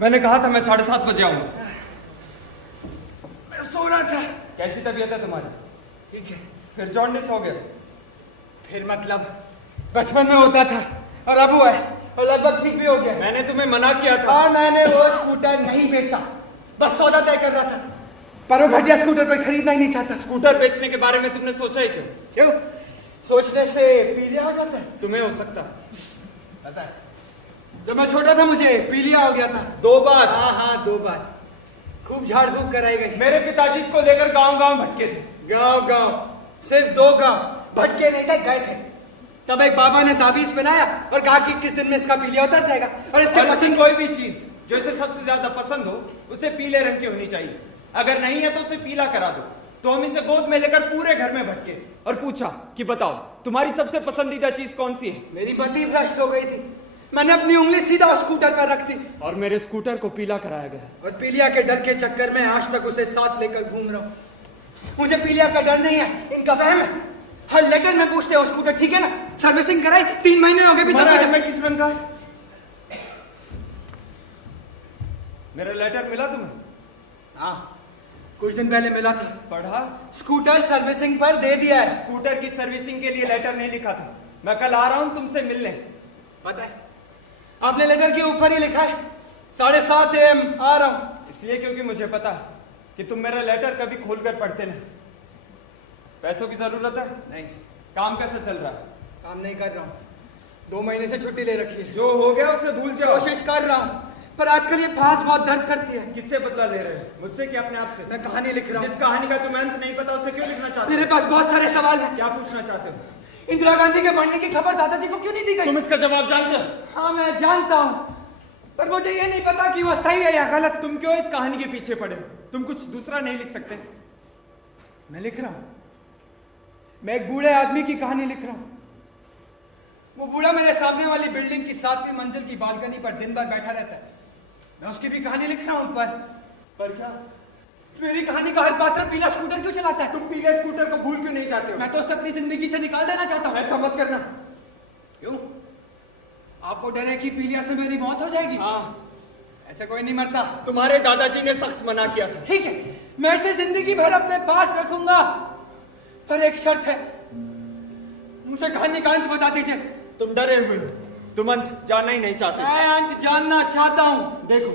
मैंने कहा था मैं 7:30 बजे आऊंगा। मैं सो रहा था। कैसी तबीयत है तुम्हारी? ठीक है। फिर जॉन्डिस हो गया? फिर मतलब बचपन में होता था और अब हुआ है और लगभग ठीक भी हो गया। मैंने तुम्हें मना किया था। और मैंने वो स्कूटर नहीं बेचा, बस सौदा तय कर रहा था। पर वो घटिया स्कूटर कोई खरीदना ही नहीं चाहता। स्कूटर बेचने के बारे में तुमने सोचा ही क्यों? क्यों? सोचने से पीलिया हो जाता है। तुम्हें हो सकता है। पता है, जब मैं छोटा था मुझे पीलिया हो गया था 2 बार। हाँ 2 बार। खूब झाड़ फूक कराई गई। मेरे पिताजी इसको लेकर गांव-गांव भटके थे। गांव सिर्फ 2 गांव भटके नहीं थे, गए थे। तब एक बाबा ने ताबीज बनाया और कहा कि 21 दिन में इसका पीलिया उतर जाएगा। और इसके पसंद कोई भी चीज जो इसे सबसे ज्यादा पसंद हो उसे पीले रंग की होनी चाहिए। अगर नहीं है तो उसे पीला करा दो। तो हम इसे गोद में लेकर पूरे घर में भटके और पूछा कि बताओ तुम्हारी सबसे पसंदीदा चीज कौन सी है? मेरी बत्ती भ्रष्ट हो गई थी। मैंने अपनी उंगली सीधा उस स्कूटर पर रख दी और मेरे स्कूटर को पीला कराया गया। और पीलिया के डर के चक्कर में आज तक उसे साथ लेकर घूम रहा हूँ। मुझे पीलिया का डर नहीं है, इनका वहम है। हर लेटर में पूछते हो स्कूटर ठीक है ना, सर्विसिंग कराई, 3 महीने हो गए भी तक मैं किस रंग का है? मेरा लेटर मिला तुम्हें? हाँ, कुछ दिन पहले मिला था। पढ़ा? स्कूटर सर्विसिंग पर दे दिया है। स्कूटर की सर्विसिंग के लिए लेटर नहीं लिखा था। मैं कल आ रहा हूं तुमसे मिलने। पता है, आपने लेटर के ऊपर ही लिखा है 7:30 AM आ रहा हूं। इसलिए क्योंकि मुझे पता है कि तुम मेरा लेटर कभी खोलकर पढ़ते नहीं। पैसों की जरूरत है? नहीं। काम कैसा चल रहा है? काम नहीं कर रहा हूँ, 2 महीने से छुट्टी ले रखी है। जो हो गया उसे भूल जाओ। कोशिश कर रहा हूँ पर आजकल ये फांस बहुत दर्द करती है। किससे बदला ले रहे हो? मुझसे कि अपने आप से? मैं कहानी लिख रहा हूँ। जिस कहानी का तुम्हें अंत नहीं पता उसे क्यों लिखना चाहते हो? मेरे पास बहुत सारे सवाल हैं। क्या पूछना चाहते हो? इंदिरा गांधी के मरने की खबर दादाजी को क्यों नहीं दी गई? तुम इसका जवाब जानते हो? हाँ मैं जानता हूँ, पर मुझे ये नहीं पता कि वो सही है या गलत। तुम क्यों इस कहानी के पीछे पड़े हो? तुम कुछ दूसरा नहीं लिख सकते? मैं लिख रहा हूँ, मैं एक बूढ़े आदमी की कहानी लिख रहा हूँ। वो बूढ़ा मेरे सामने वाली बिल्डिंग की 7वीं मंजिल की बालकनी पर दिन भर बैठा रहता है। मैं उसकी भी कहानी लिख रहा हूँ। पर क्या? मेरी कहानी का हर पात्र पीला स्कूटर क्यों चलाता है? तुम पीले स्कूटर को भूल क्यों नहीं चाहते हो? मैं तो उसे अपनी जिंदगी से निकाल देना चाहता हूँ। ऐसा मत करना। क्यों? आपको डर है कि पीलिया से मेरी मौत हो जाएगी? हाँ। ऐसे कोई नहीं मरता। तुम्हारे दादाजी ने सख्त मना किया था। ठीक है, मैं इसे जिंदगी भर अपने पास रखूंगा, पर एक शर्त है, मुझे कहानी का अंत बता दीजिए। तुम डरे हुए हो, तुम अंत जानना ही नहीं चाहते। मैं अंत जानना चाहता हूँ। देखो,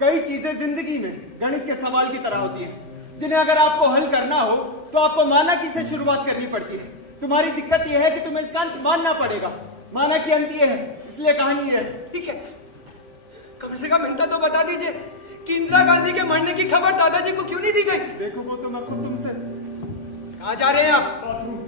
कई चीजें जिंदगी में गणित के सवाल की तरह होती है, जिन्हें अगर आपको हल करना हो तो आपको मानक से शुरुआत करनी पड़ती है। तुम्हारी दिक्कत यह है कि तुम्हें इसका अंत मानना पड़ेगा। माना कि अंत ये है, इसलिए कहानी है। ठीक है, कम से कम इतना तो बता दीजिए कि इंदिरा गांधी के मरने की खबर दादाजी को क्यों नहीं दी गई? देखो वो तो मैं खुद तुमसे। कहाँ जा रहे हैं आप? बाथरूम।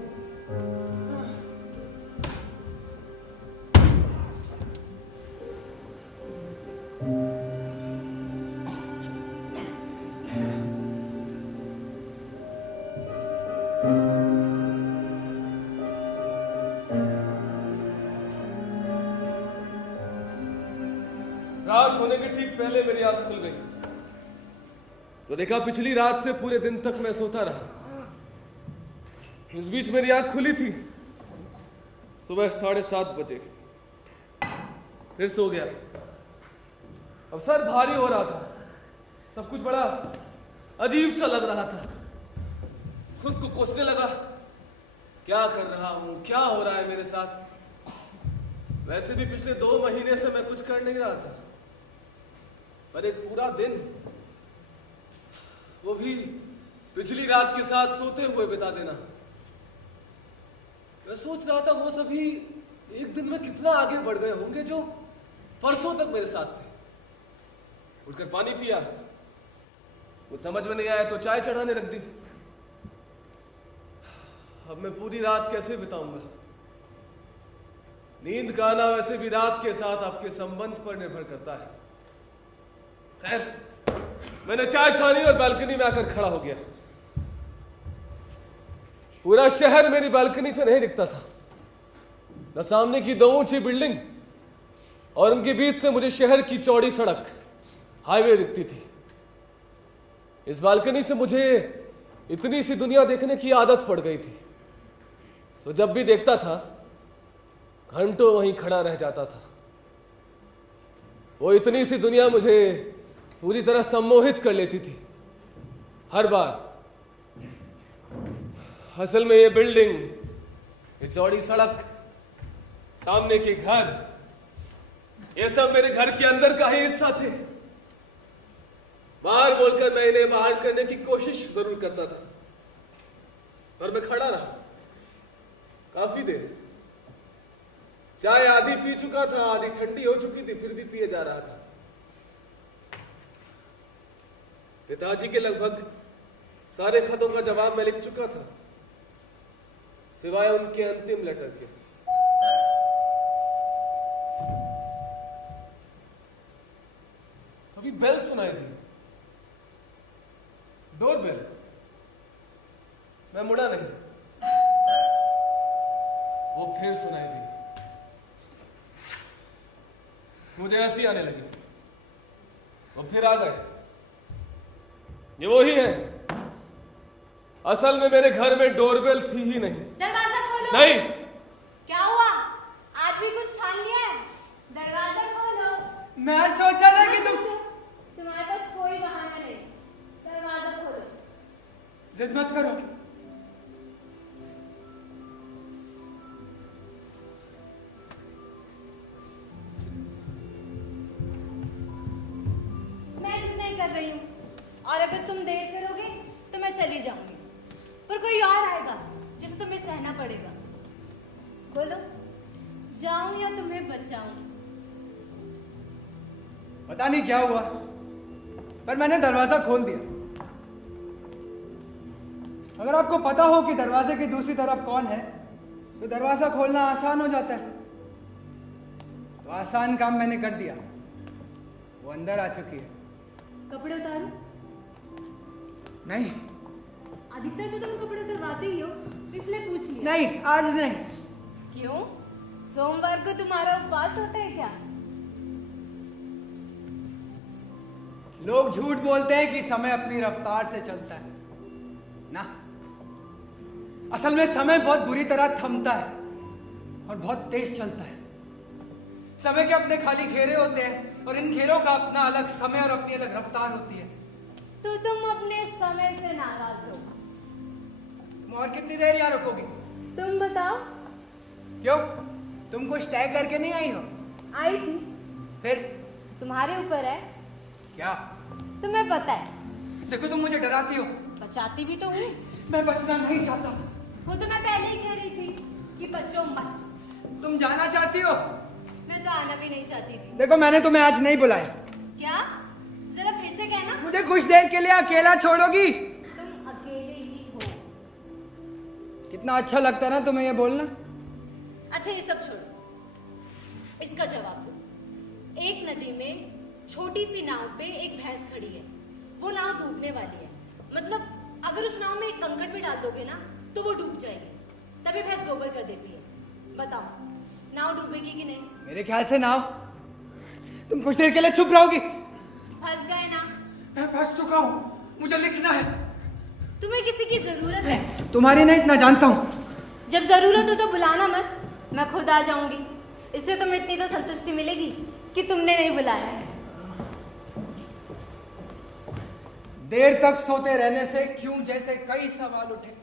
रात होने के ठीक पहले मेरी आंख खुल गई तो देखा पिछली रात से पूरे दिन तक मैं सोता रहा। इस बीच मेरी आंख खुली थी सुबह 7:30 बजे, फिर सो गया। अब सर भारी हो रहा था, सब कुछ बड़ा अजीब सा लग रहा था। खुद को कोसने लगा, क्या कर रहा हूं, क्या हो रहा है मेरे साथ। वैसे भी पिछले 2 महीने से मैं कुछ कर नहीं रहा था, पर एक पूरा दिन, वो भी पिछली रात के साथ सोते हुए बिता देना। मैं सोच रहा था वो सभी एक दिन में कितना आगे बढ़ गए होंगे जो परसों तक मेरे साथ थे। उठकर पानी पिया, कुछ समझ में नहीं आया तो चाय चढ़ाने रख दी। अब मैं पूरी रात कैसे बिताऊंगा? नींद का आना वैसे भी रात के साथ आपके संबंध पर निर्भर करता है। खैर, मैंने चाय छानी और बालकनी में आकर खड़ा हो गया। पूरा शहर मेरी बालकनी से नहीं दिखता था, न सामने की 2 ऊंची बिल्डिंग और उनके बीच से मुझे शहर की चौड़ी सड़क हाईवे दिखती थी। इस बालकनी से मुझे इतनी सी दुनिया देखने की आदत पड़ गई थी, तो जब भी देखता था घंटों वहीं खड़ा रह जाता था। वो इतनी सी दुनिया मुझे पूरी तरह सम्मोहित कर लेती थी हर बार। असल में ये बिल्डिंग, ये चौड़ी सड़क, सामने के घर, ये सब मेरे घर के अंदर का ही हिस्सा थे। बाहर बोलकर मैं इन्हें बाहर करने की कोशिश जरूर करता था, पर मैं खड़ा रहा काफी देर। चाय आधी पी चुका था, आधी ठंडी हो चुकी थी, फिर भी पिए जा रहा था। पिताजी के लगभग सारे खतों का जवाब मैं लिख चुका था, सिवाय उनके अंतिम लेटर के। अभी बेल सुनाई दी, डोर बेल। मैं मुड़ा नहीं, वो फिर सुनाई दी। मुझे हंसी आने लगी। वो फिर आ गए। ये वही है। असल में मेरे घर में डोरबेल थी ही नहीं। दरवाजा खोलो। नहीं। क्या हुआ? आज भी कुछ ठान लिया है? दरवाजा खोलो। मैं सोचा था कि तुम्हारे पास कोई बहाना नहीं। दरवाजा खोलो। जिद मत करो। मैं जिद नहीं कर रही हूँ, और अगर तुम देर करोगे तो मैं चली जाऊंगी, पर कोई और आएगा जिसे तुम्हें सहना पड़ेगा। बोलो, जाऊं या तुम्हें बचाऊं? पता नहीं क्या हुआ, पर मैंने दरवाजा खोल दिया। अगर आपको पता हो कि दरवाजे की दूसरी तरफ कौन है, तो दरवाजा खोलना आसान हो जाता है। तो आसान काम मैंने कर दिया। वो अंदर आ चुकी है। कपड़े उतारो। नहीं अधिकतर तो तुम कपड़े उतरवाते ही हो, इसलिए पूछ लिया। नहीं, आज नहीं। क्यों? सोमवार को तुम्हारा उपवास होता है क्या? लोग झूठ बोलते हैं कि समय अपनी रफ्तार से चलता है ना। असल में समय बहुत बुरी तरह थमता है और बहुत तेज चलता है। समय के अपने खाली घेरे होते हैं और इन घेरों का अपना अलग समय और अपनी अलग रफ्तार होती है। तो तुम अपने समय से नाराज हो। तुम और कितनी देर यहाँ रुकोगी? तुम बताओ। क्यों, तुम कुछ तय करके नहीं आई हो? आई थी। फिर तुम्हारे ऊपर है। क्या? तुम्हें पता है। देखो, तुम मुझे डराती हो। बचाती भी तो हूँ। मैं बचना नहीं चाहता। वो तो मैं पहले ही कह रही थी कि बच्चों मत। तुम जाना चाहती हो? मैं तो आना भी नहीं चाहती थी। देखो, मैंने तुम्हें आज नहीं बुलाया। क्या? जरा फिर से कहना। मुझे कुछ देर के लिए अकेला छोड़ोगी? तुम अकेले ही हो। कितना अच्छा लगता है ना तुम्हें ये बोलना। अच्छा, ये सब छोड़ो, इसका जवाब दो। एक नदी में छोटी सी नाव पे एक भैंस खड़ी है। वो नाव डूबने वाली है। मतलब अगर उस नाव में एक कंकड़ भी डाल दोगे ना तो वो डूब जाएगी। तभी भैंस गोबर कर देती है। बताओ, नाव डूबेगी कि नहीं? मेरे ख्याल से नाव। तुम कुछ देर के लिए चुप रहोगी? फंस गए ना? मैं फंस चुका हूँ। मुझे लिखना है। तुम्हें किसी की जरूरत है? तुम्हारी नहीं, इतना जानता हूँ। जब जरूरत हो तो बुलाना मत, मैं खुद आ जाऊंगी। इससे तुम्हें इतनी तो संतुष्टि मिलेगी कि तुमने नहीं बुलाया है। देर तक सोते रहने से क्यों जैसे कई सवाल उठे।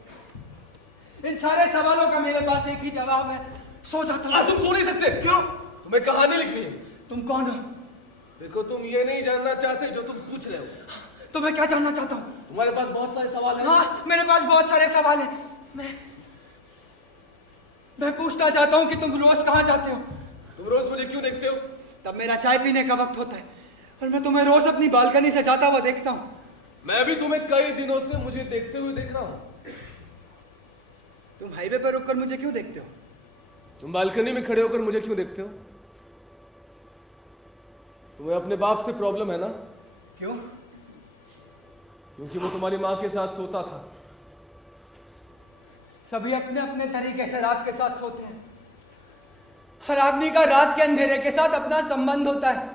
इन सारे सवालों का मेरे पास एक ही जवाब है। सो जाता हूं। तुम सो नहीं सकते। क्यों? तुम्हें कहानी लिखनी है। तुम कौन हो? देखो, तुम ये नहीं जानना चाहते जो तुम पूछ रहे हो। तो मैं क्या जानना चाहता हूँ? तुम्हारे पास बहुत सारे सवाल हैं। हाँ, मेरे पास बहुत सारे सवाल हैं। मैं पूछना चाहता हूँ कि तुम रोज कहाँ जाते हो? तुम रोज मुझे क्यों देखते हो? तब मेरा चाय पीने का वक्त होता है और मैं तुम्हें रोज अपनी बालकनी से जाता हुआ देखता हूँ। मैं भी तुम्हें कई दिनों से मुझे देखते हुए देख रहा हूँ। तुम हाईवे पर रुककर मुझे क्यों देखते हो? तुम बालकनी में खड़े होकर मुझे क्यों देखते हो? तुम्हें अपने बाप से प्रॉब्लम है ना? क्यों? क्योंकि वो तुम्हारी माँ के साथ सोता था। सभी अपने अपने तरीके से रात के साथ सोते हैं। हर आदमी का रात के अंधेरे के साथ अपना संबंध होता है।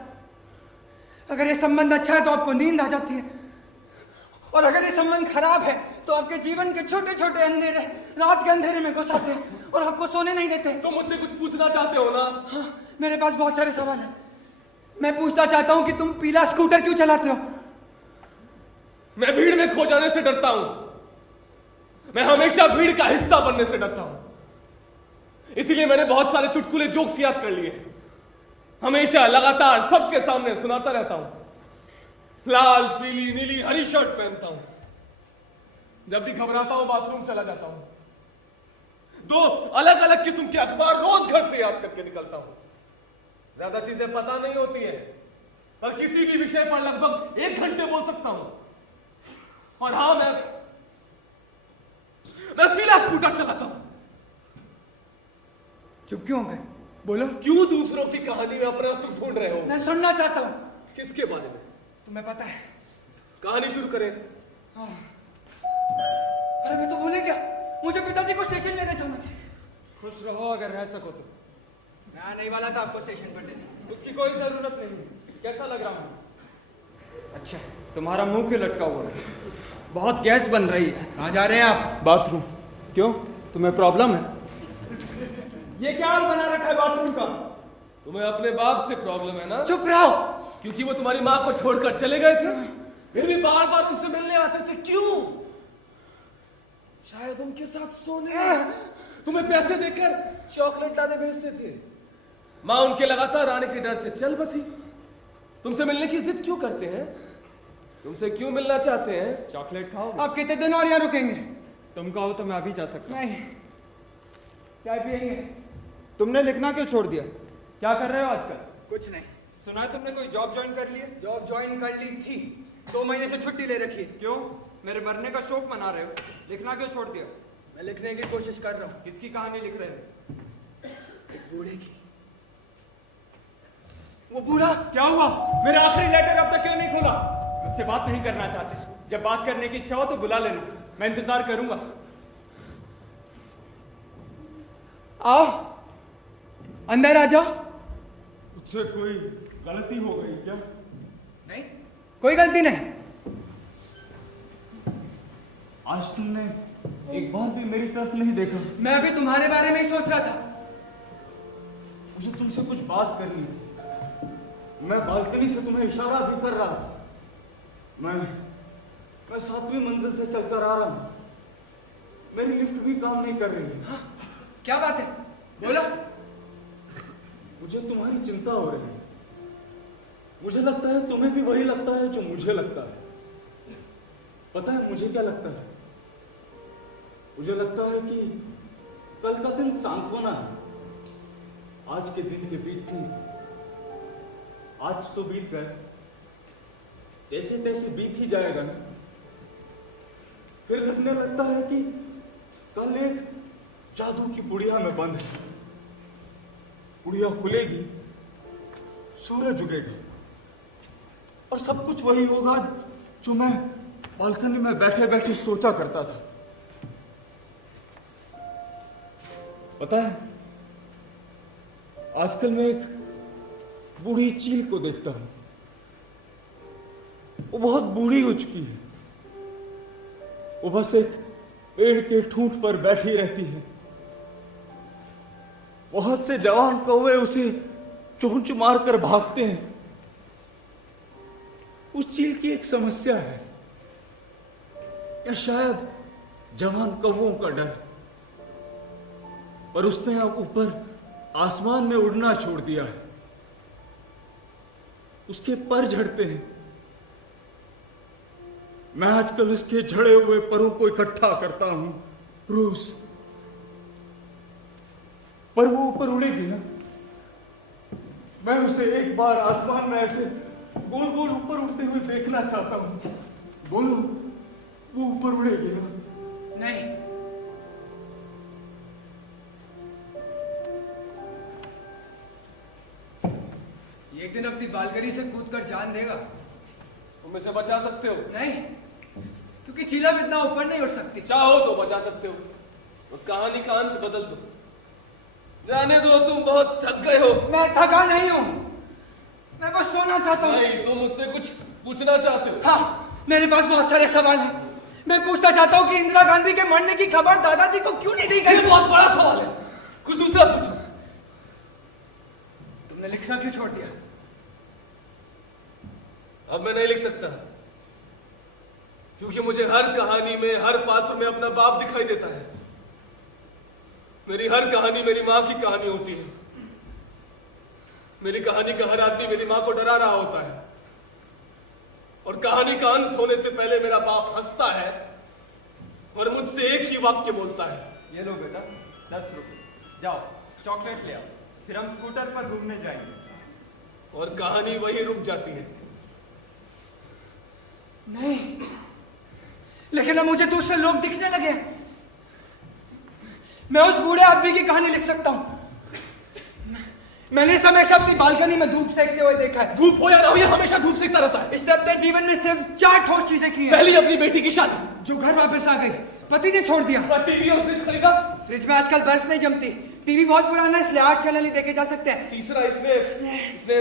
अगर ये संबंध अच्छा है तो आपको नींद आ जाती है, और अगर ये संबंध खराब है तो आपके जीवन के छोटे छोटे अंधेरे रात के अंधेरे में घुस आते हैं और आपको सोने नहीं देते। तुम मुझसे कुछ पूछना चाहते हो ना? हाँ, मेरे पास बहुत सारे सवाल हैं। मैं पूछना चाहता हूं कि तुम पीला स्कूटर क्यों चलाते हो? मैं भीड़ में खो जाने से डरता हूं। मैं हमेशा भीड़ का हिस्सा बनने से डरता हूं। इसीलिए मैंने बहुत सारे चुटकुले जोक्स याद कर लिए। हमेशा लगातार सबके सामने सुनाता रहता हूं। लाल, पीली, नीली, हरी शर्ट पहनता हूं। जब भी घबराता हूं बाथरूम चला जाता हूं। 2 अलग अलग किस्म के अखबार रोज घर से याद करके निकलता हूं। ज्यादा चीजें पता नहीं होती है, पर किसी भी विषय पर लगभग 1 घंटे बोल सकता हूं। और हाँ, मैं पीला स्कूटर चलाता हूं। चुप क्यों हो गए? बोलो। क्यों दूसरों की कहानी में अपना सुख ढूंढ रहे हो? मैं सुनना चाहता हूं। किसके बारे में? तुम्हें पता है? कहानी शुरू करें। हाँ। अरे मैं तो भूले क्या, मुझे पिताजी को स्टेशन लेने जाना था। खुश रहो अगर रह सको तो। मैं नहीं वाला था आपको स्टेशन पर लेने। उसकी कोई जरूरत नहीं। कैसा लग रहा हूं? अच्छा, तुम्हारा मुंह क्यों लटका हुआ है? बहुत गैस बन रही है। कहाँ जा रहे हैं आप? बाथरूम। क्यों, तुम्हें प्रॉब्लम है? ये क्या हाल बना रखा है बाथरूम का? तुम्हें अपने बाप से प्रॉब्लम है ना? चुप रहो। क्योंकि वो तुम्हारी माँ को छोड़कर चले गए थे, फिर भी बार बार उनसे मिलने आते थे। क्यों? शायद उनके साथ सोने, तुम्हें पैसे देकर चॉकलेट लाने भेजते थे। माँ उनके लगातार आने के डर से चल बसी। तुमसे मिलने की जिद क्यों करते हैं? तुमसे क्यों मिलना चाहते हैं? चॉकलेट खाओ? आप कितने दिन और यहाँ रुकेंगे? तुम कहो तो मैं अभी जा सकता हूँ। नहीं, चाय पियेंगे? तुमने लिखना क्यों छोड़ दिया? क्या कर रहे हो आजकल? कुछ नहीं। सुना है तुमने कोई जॉब ज्वाइन कर ली है? जॉब ज्वाइन कर ली थी, 2 महीने से छुट्टी ले रखी है। क्यों, मेरे मरने का शौक मना रहे हो? लिखना क्यों छोड़ दिया? मैं लिखने की कोशिश कर रहा हूँ। किसकी कहानी लिख रहे हो? एक बूढ़े की। वो बूढ़ा। क्या हुआ? मेरा आखिरी लेटर अब तक क्यों नहीं खुला? मुझसे बात नहीं करना चाहते? जब बात करने की इच्छा हो तो बुला लेना, मैं इंतजार करूंगा। आओ, अंदर आ जाओ। मुझसे कोई गलती हो गई क्या? नहीं, कोई गलती नहीं। आज तुमने एक बार भी मेरी तरफ नहीं देखा। मैं अभी तुम्हारे बारे में ही सोच रहा था। मुझे तुमसे कुछ बात करनी थी। मैं बालकनी से तुम्हें इशारा भी कर रहा था। मैं 7वीं मंजिल से चलकर आ रहा हूं। मेरी लिफ्ट भी काम नहीं कर रही है। हाँ, क्या बात है? बोलो। मुझे तुम्हारी चिंता हो रही है। मुझे लगता है तुम्हें भी वही लगता है जो मुझे लगता है। पता है मुझे क्या लगता है? मुझे लगता है कि कल का दिन सांत्वना है। आज के दिन के बीतने, आज तो बीत गए, जैसे तैसे बीत ही जाएगा ना। फिर लगने लगता है कि कल एक जादू की पुड़िया में बंद है। पुड़िया खुलेगी, सूरज उगेगा और सब कुछ वही होगा जो मैं बालकनी में बैठे बैठे सोचा करता था। पता है, आजकल मैं एक बूढ़ी चील को देखता हूं। वो बहुत बूढ़ी हो चुकी है। वो बस एक पेड़ के ठूंठ पर बैठी रहती है। बहुत से जवान कौवे उसे चोंच मारकर भागते हैं। उस चील की एक समस्या है, या शायद जवान कौवों का डर। पर उसने अब ऊपर आसमान में उड़ना छोड़ दिया है। उसके पर झड़ते हैं। मैं आजकल उसके झड़े हुए परों को इकट्ठा करता हूं रोज। पर वो ऊपर उड़ेगी ना। मैं उसे एक बार आसमान में ऐसे गोल गोल ऊपर उड़ते हुए देखना चाहता हूं। बोलो, वो ऊपर उड़ेगी ना? नहीं। एक दिन अपनी बालकनी से कूदकर जान देगा। तुम इसे बचा सकते हो? नहीं, क्योंकि चीला भी इतना ऊपर नहीं उड़ सकती। चाहो तो बचा सकते हो। उस कहानी का अंत बदल दो। जाने दो, तुम बहुत थक गए हो। मैं थका नहीं हूं, मैं बस सोना चाहता हूं। नहीं, तुम मुझसे कुछ पूछना चाहते हो? हाँ, मेरे पास बहुत सारे सवाल हैं। मैं पूछना चाहता हूं कि इंदिरा गांधी के मरने की खबर दादाजी को क्यों नहीं दी गई? ये बहुत बड़ा सवाल है, कुछ दूसरा पूछो। तुमने लिखना क्यों छोड़ दिया? अब मैं नहीं लिख सकता, क्योंकि मुझे हर कहानी में, हर पात्र में अपना बाप दिखाई देता है। मेरी हर कहानी मेरी माँ की कहानी होती है। मेरी कहानी का हर आदमी मेरी माँ को डरा रहा होता है, और कहानी का अंत होने से पहले मेरा बाप हंसता है और मुझसे एक ही वाक्य बोलता है, ये लो बेटा 10 रुपए, जाओ चॉकलेट ले आओ, फिर हम स्कूटर पर घूमने जाएंगे। और कहानी वहीं रुक जाती है। नहीं, लेकिन अब मुझे दूसरे लोग दिखने लगे। मैं उस बूढ़े आदमी की कहानी लिख सकता हूं। मैंने इसे हमेशा अपनी बालकनी में धूप सेकते हुए देखा है। धूप हो या ना हो, ये हमेशा धूप सेकता रहता है। इसने अपने जीवन में सिर्फ 4 ठोस चीजें की हैं। पहली अपनी बेटी की शादी, जो घर वापस आ गई, पति ने छोड़ दिया। टीवी और फ्रिज खरीदा। फ्रिज में आजकल बर्फ नहीं जमती, टीवी बहुत पुराना है, इसलिए 8 चैनल ही देखे जा सकते हैं। तीसरा इसने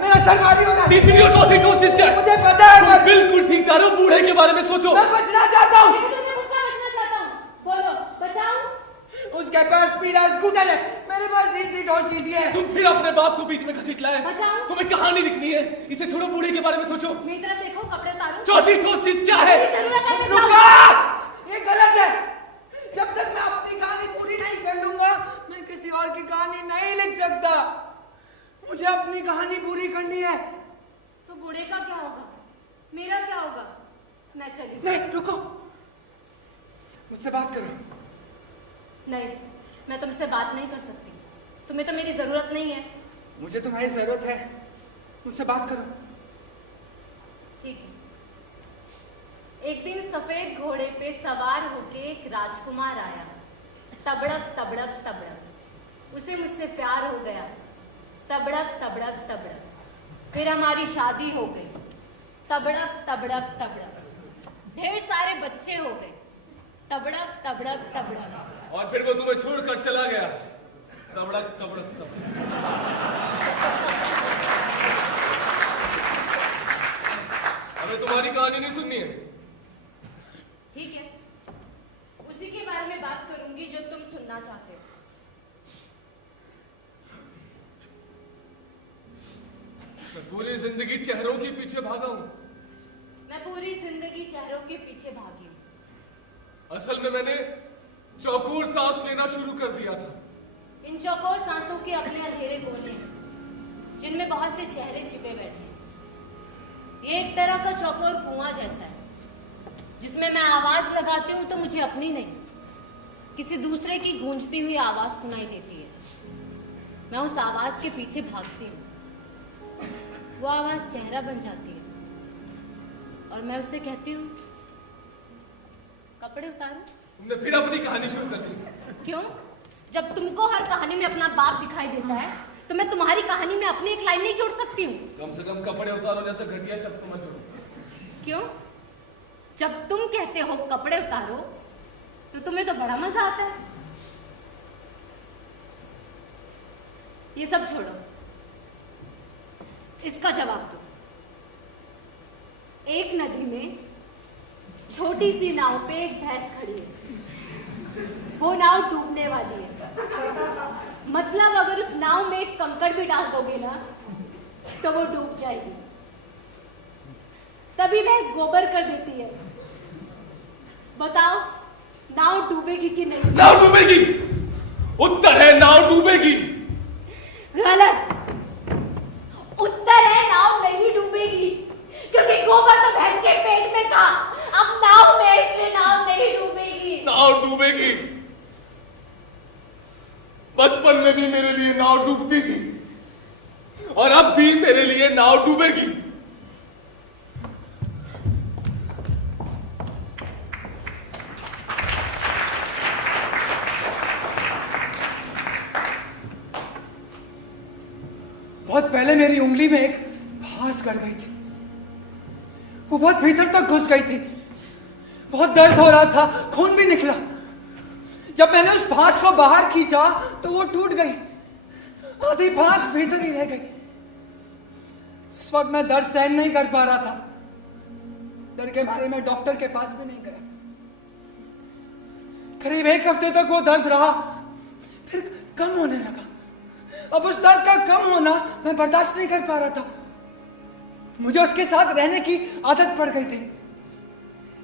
मेरा सरकारी होना। तीसरी और चौथी ठोस चीज क्या है? मुझे पता है, तुम बिल्कुल ठीक जा रहे हो। बूढ़े के बारे में सोचो। मैं बचना चाहता हूँ। मैं तुम्हें मुझसे बचना चाहता हूँ, बोलो बचाओ। उसके पास पीला स्कूटर है, मेरे पास तीसरी ठोस चीज है। तुम फिर अपने बाप को बीच में घसीट लाए। बचाओ। तुम्हें कहानी लिखनी है, इसे छोड़ो, बूढ़े के बारे में सोचो। मेरी तरफ देखो, कपड़े उतारो। चौथी ठोस चीज क्या है? मेरी जरूरत है, बचाओ। रुका! ये गलत है। जब तक मैं अपनी कहानी पूरी नहीं कर लूंगा, मैं किसी और की कहानी नहीं लिख सकता। मुझे अपनी कहानी पूरी करनी है। तो बूढ़े का क्या होगा, मेरा क्या होगा? मैं चली। नहीं, रुको, मुझसे बात करो। नहीं, मैं तुमसे बात नहीं कर सकती। तुम्हें तो मेरी जरूरत नहीं है। मुझे तुम्हारी जरूरत है, मुझसे बात करो। ठीक है। एक दिन सफेद घोड़े पे सवार होके एक राजकुमार आया। तबड़क तबड़क तबड़क, उसे मुझसे प्यार हो गया। तबड़क तबड़क तबड़क, फिर हमारी शादी हो गई। तबड़क तबड़क तबड़क, ढेर सारे बच्चे हो गए। तबड़क तबड़क तबड़क, और फिर वो तुम्हें छोड़कर चला गया। तबड़क तबड़क तबड़क। हमें तुम्हारी कहानी नहीं सुननी है। ठीक है, उसी के बारे में बात करूंगी जो तुम सुनना चाहते हो। मैं पूरी जिंदगी चेहरों के पीछे भागा हूं। मैं पूरी जिंदगी चेहरों के पीछे भागी हूं। असल में मैंने चौकोर सांस लेना शुरू कर दिया था। इन चौकोर सांसों के अपने अंधेरे कोने हैं, जिनमें बहुत से चेहरे छिपे बैठे हैं। ये एक तरह का चौकोर कुआं जैसा है, जिसमें मैं आवाज लगाती हूँ तो मुझे अपनी नहीं, किसी दूसरे की गूंजती हुई आवाज सुनाई देती है। मैं उस आवाज के पीछे भागती हूँ। वो आवाज चेहरा बन जाती है और मैं उससे कहती हूँ, कपड़े उतारो। तुमने फिर अपनी कहानी शुरू कर दी। क्यों? जब तुमको हर कहानी में अपना बाप दिखाई देता है, तो मैं तुम्हारी कहानी में अपनी एक लाइन नहीं जोड़ सकती हूँ। कम से कम कपड़े उतारो जैसा घटिया शब्द तो मत जोड़ो। क्यों? जब तुम कहते हो कपड़े उतारो, तो तुम्हें तो बड़ा मजा आता है। ये सब छोड़ो, इसका जवाब दो। एक नदी में छोटी सी नाव पे एक भैंस खड़ी है। वो नाव डूबने वाली है। मतलब अगर उस नाव में एक कंकड़ भी डाल दोगे ना, तो वो डूब जाएगी। तभी भैंस गोबर कर देती है। बताओ, नाव डूबेगी कि नहीं? नाव डूबेगी। उत्तर है नाव डूबेगी। गलत। उत्तर है नाव नहीं डूबेगी, क्योंकि गोबर तो भैंस के पेट में था, अब नाव में, इसलिए नाव नहीं डूबेगी। नाव डूबेगी। बचपन में भी मेरे लिए नाव डूबती थी, और अब भी मेरे लिए नाव डूबेगी। बहुत पहले मेरी उंगली में एक फांस गड़ गई थी। वो बहुत भीतर तक घुस गई थी। बहुत दर्द हो रहा था, खून भी निकला। जब मैंने उस फांस को बाहर खींचा तो वो टूट गई। आधी फांस भीतर ही रह गई। उस वक्त मैं दर्द सहन नहीं कर पा रहा था। डर के मारे मैं डॉक्टर के पास भी नहीं गया। करीब 1 हफ्ते तक वो दर्द रहा, फिर कम होने लगा। अब उस दर्द का कम होना मैं बर्दाश्त नहीं कर पा रहा था। मुझे उसके साथ रहने की आदत पड़ गई थी।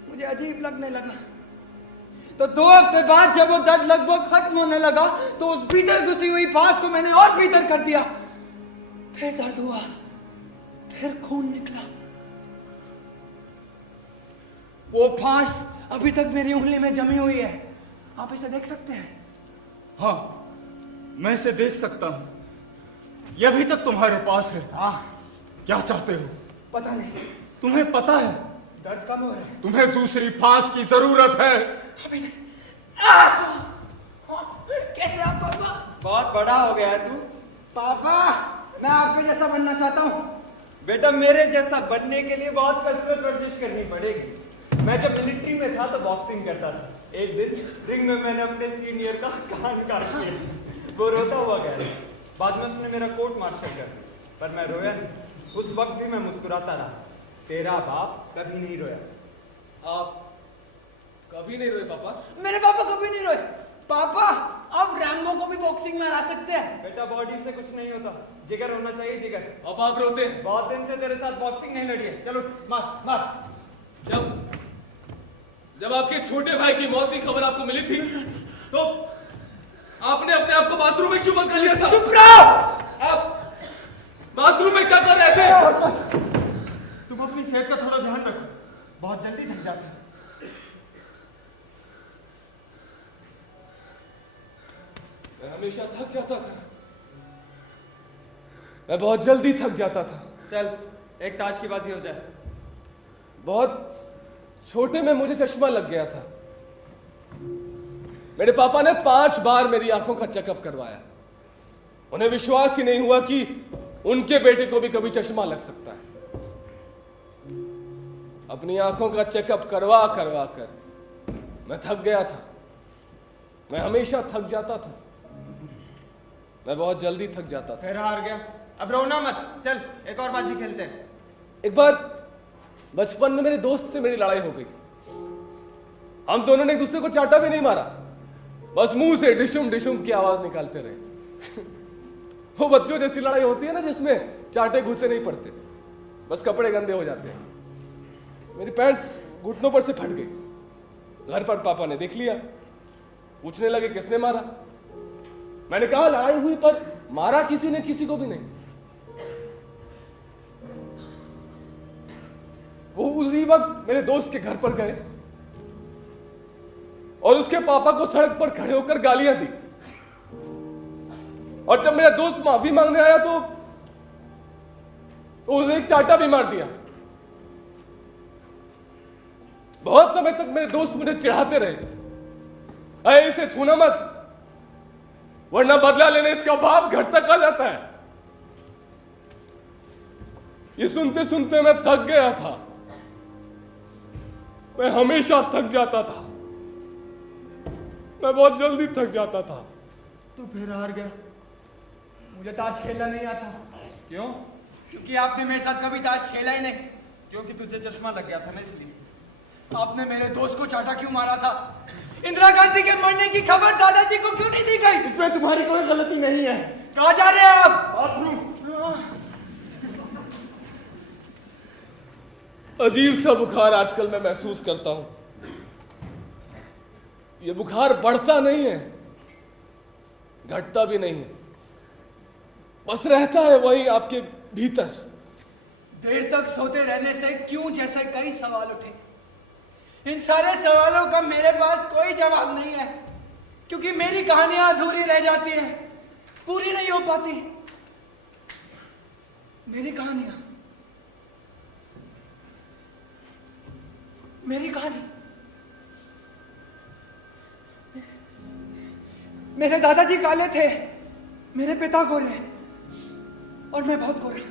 मुझे अजीब लगने लगा। तो 2 हफ्ते बाद जब वो दर्द लगभग खत्म होने लगा तो उस भीतर घुसी हुई फांस को मैंने और भीतर कर दिया। फिर दर्द हुआ, फिर खून निकला। वो फांस अभी तक मेरी उंगली में जमी हुई है। आप इसे देख सकते हैं? हाँ, मैं इसे देख सकता हूं। ये अभी तक तुम्हारे पास है। हाँ। क्या चाहते हो? पता नहीं, तुम्हें पता है दर्द कम हो रहा है। तुम्हें दूसरी फांस की जरूरत है। अभी नहीं। कैसे आप पापा? बहुत बड़ा हो गया है तू। पापा, मैं आपके जैसा बनना चाहता हूँ। बेटा मेरे जैसा बनने के लिए बहुत कसरत वर्जिश करनी पड़ेगी। मैं जब मिलिट्री में था तो बॉक्सिंग करता था। एक दिन रिंग में मैंने अपने सीनियर का कान काट दिया। वो रोता हुआ गया। बाद में उसने मेरा कोर्ट मार्शल कर दिया, पर मैं रोया नहीं। उस वक्त भी मैं मुस्कुराता रहा। तेरा बाप कभी नहीं रोया। आप कभी नहीं रोए पापा? मेरे पापा कभी नहीं रोए। पापा, आप रैम्बो को भी बॉक्सिंग में हरा सकते हैं। बेटा बॉडी से कुछ नहीं होता, जिगर होना चाहिए, जिगर। अब आप रोते हैं? बहुत दिन से तेरे साथ बॉक्सिंग नहीं लड़ी है। चलो मार मार। जब आपके छोटे भाई की मौत की खबर आपको मिली थी तो आपने अपने आप को बाथरूम में क्यों बंद कर लिया था? चुप रहो। आप बाथरूम में क्या कर रहे थे? तुम अपनी सेहत का थोड़ा ध्यान रखो, बहुत जल्दी थक जाते हैं। मैं हमेशा थक जाता था। मैं बहुत जल्दी थक जाता था। चल एक ताश की बाजी हो जाए। बहुत छोटे में मुझे चश्मा लग गया था। मेरे पापा ने 5 बार मेरी आंखों का चेकअप करवाया। उन्हें विश्वास ही नहीं हुआ कि उनके बेटे को भी कभी चश्मा लग सकता है। अपनी आंखों का चेकअप करवा करवा कर मैं थक गया था। मैं हमेशा थक जाता था। मैं बहुत जल्दी थक जाता था। फिर हार गया, अब रोना मत। चल एक और बाजी खेलते हैं। एक बार बचपन में मेरे दोस्त से मेरी लड़ाई हो गई। हम दोनों ने एक दूसरे को चाटा भी नहीं मारा, बस मुंह से डिशुम डिशुम की आवाज निकालते रहे। वो बच्चों जैसी लड़ाई होती है ना, जिसमें चाटे घुसे नहीं पड़ते, बस कपड़े गंदे हो जाते हैं। मेरी पैंट घुटनों पर से फट गई। घर पर पापा ने देख लिया, पूछने लगे किसने मारा। मैंने कहा लड़ाई हुई, पर मारा किसी ने किसी को भी नहीं। वो उसी वक्त मेरे दोस्त के घर पर गए और उसके पापा को सड़क पर खड़े होकर गालियां दी। और जब मेरा दोस्त माफी मांगने आया तो उसने एक चाटा भी मार दिया। बहुत समय तक मेरे दोस्त मुझे चिढ़ाते रहे, अरे इसे छूना मत, वरना बदला लेने इसका बाप घर तक आ जाता है। ये सुनते सुनते मैं थक गया था। मैं हमेशा थक जाता था। मैं बहुत जल्दी थक जाता था। तू फिर हार गया। मुझे ताश खेलना नहीं आता। क्यों? क्योंकि आपने मेरे साथ कभी ताश खेला ही नहीं। क्योंकि तुझे चश्मा लग गया था ना, इसलिए। आपने मेरे दोस्त को चाटा क्यों मारा था? इंदिरा गांधी के मरने की खबर दादाजी को क्यों नहीं दी गई? इसमें तुम्हारी कोई गलती नहीं है। कहाँ जा रहे हैं आप? बाथरूम। अजीब सा बुखार आजकल मैं महसूस करता हूं। यह बुखार बढ़ता नहीं है, घटता भी नहीं है, बस रहता है वही आपके भीतर। देर तक सोते रहने से क्यों जैसे कई सवाल उठे। इन सारे सवालों का मेरे पास कोई जवाब नहीं है, क्योंकि मेरी कहानियां अधूरी रह जाती हैं, पूरी नहीं हो पाती। मेरी कहानियां, मेरी कहानी। मेरे दादाजी काले थे, मेरे पिता गोरे, और मैं बहुत गोरा।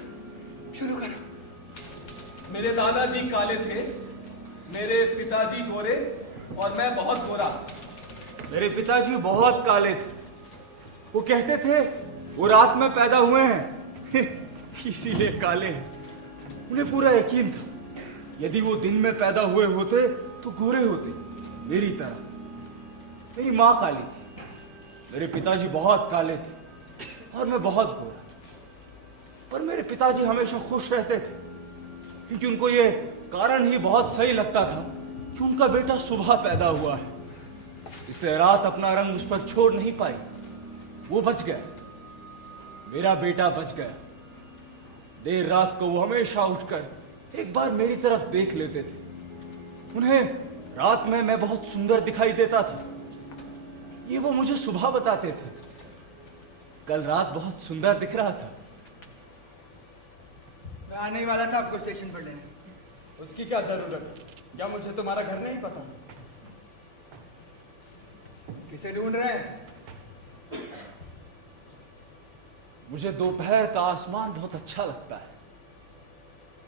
शुरू करो। मेरे दादाजी काले थे, मेरे पिताजी गोरे, और मैं बहुत गोरा। मेरे पिताजी बहुत काले थे। वो कहते थे वो रात में पैदा हुए हैं इसीलिए काले हैं। उन्हें पूरा यकीन था यदि वो दिन में पैदा हुए होते तो गोरे होते, मेरी तरह। मेरी माँ काली थी, मेरे पिताजी बहुत काले थे और मैं बहुत गोरा। पर मेरे पिताजी हमेशा खुश रहते थे। क्योंकि उनको ये कारण ही बहुत सही लगता था कि उनका बेटा सुबह पैदा हुआ है, इसलिए रात अपना रंग उस पर छोड़ नहीं पाई। वो बच गया, मेरा बेटा बच गया। देर रात को वो हमेशा उठकर एक बार मेरी तरफ देख लेते थे। उन्हें रात में मैं बहुत सुंदर दिखाई देता था, ये वो मुझे सुबह बताते थे। कल रात बहुत सुंदर दिख रहा था। मैं आने ही वाला था आपको स्टेशन पर लेने। उसकी क्या जरूरत? क्या मुझे तुम्हारा घर नहीं पता? किसे ढूंढ रहे हैं? मुझे दोपहर का आसमान बहुत अच्छा लगता है।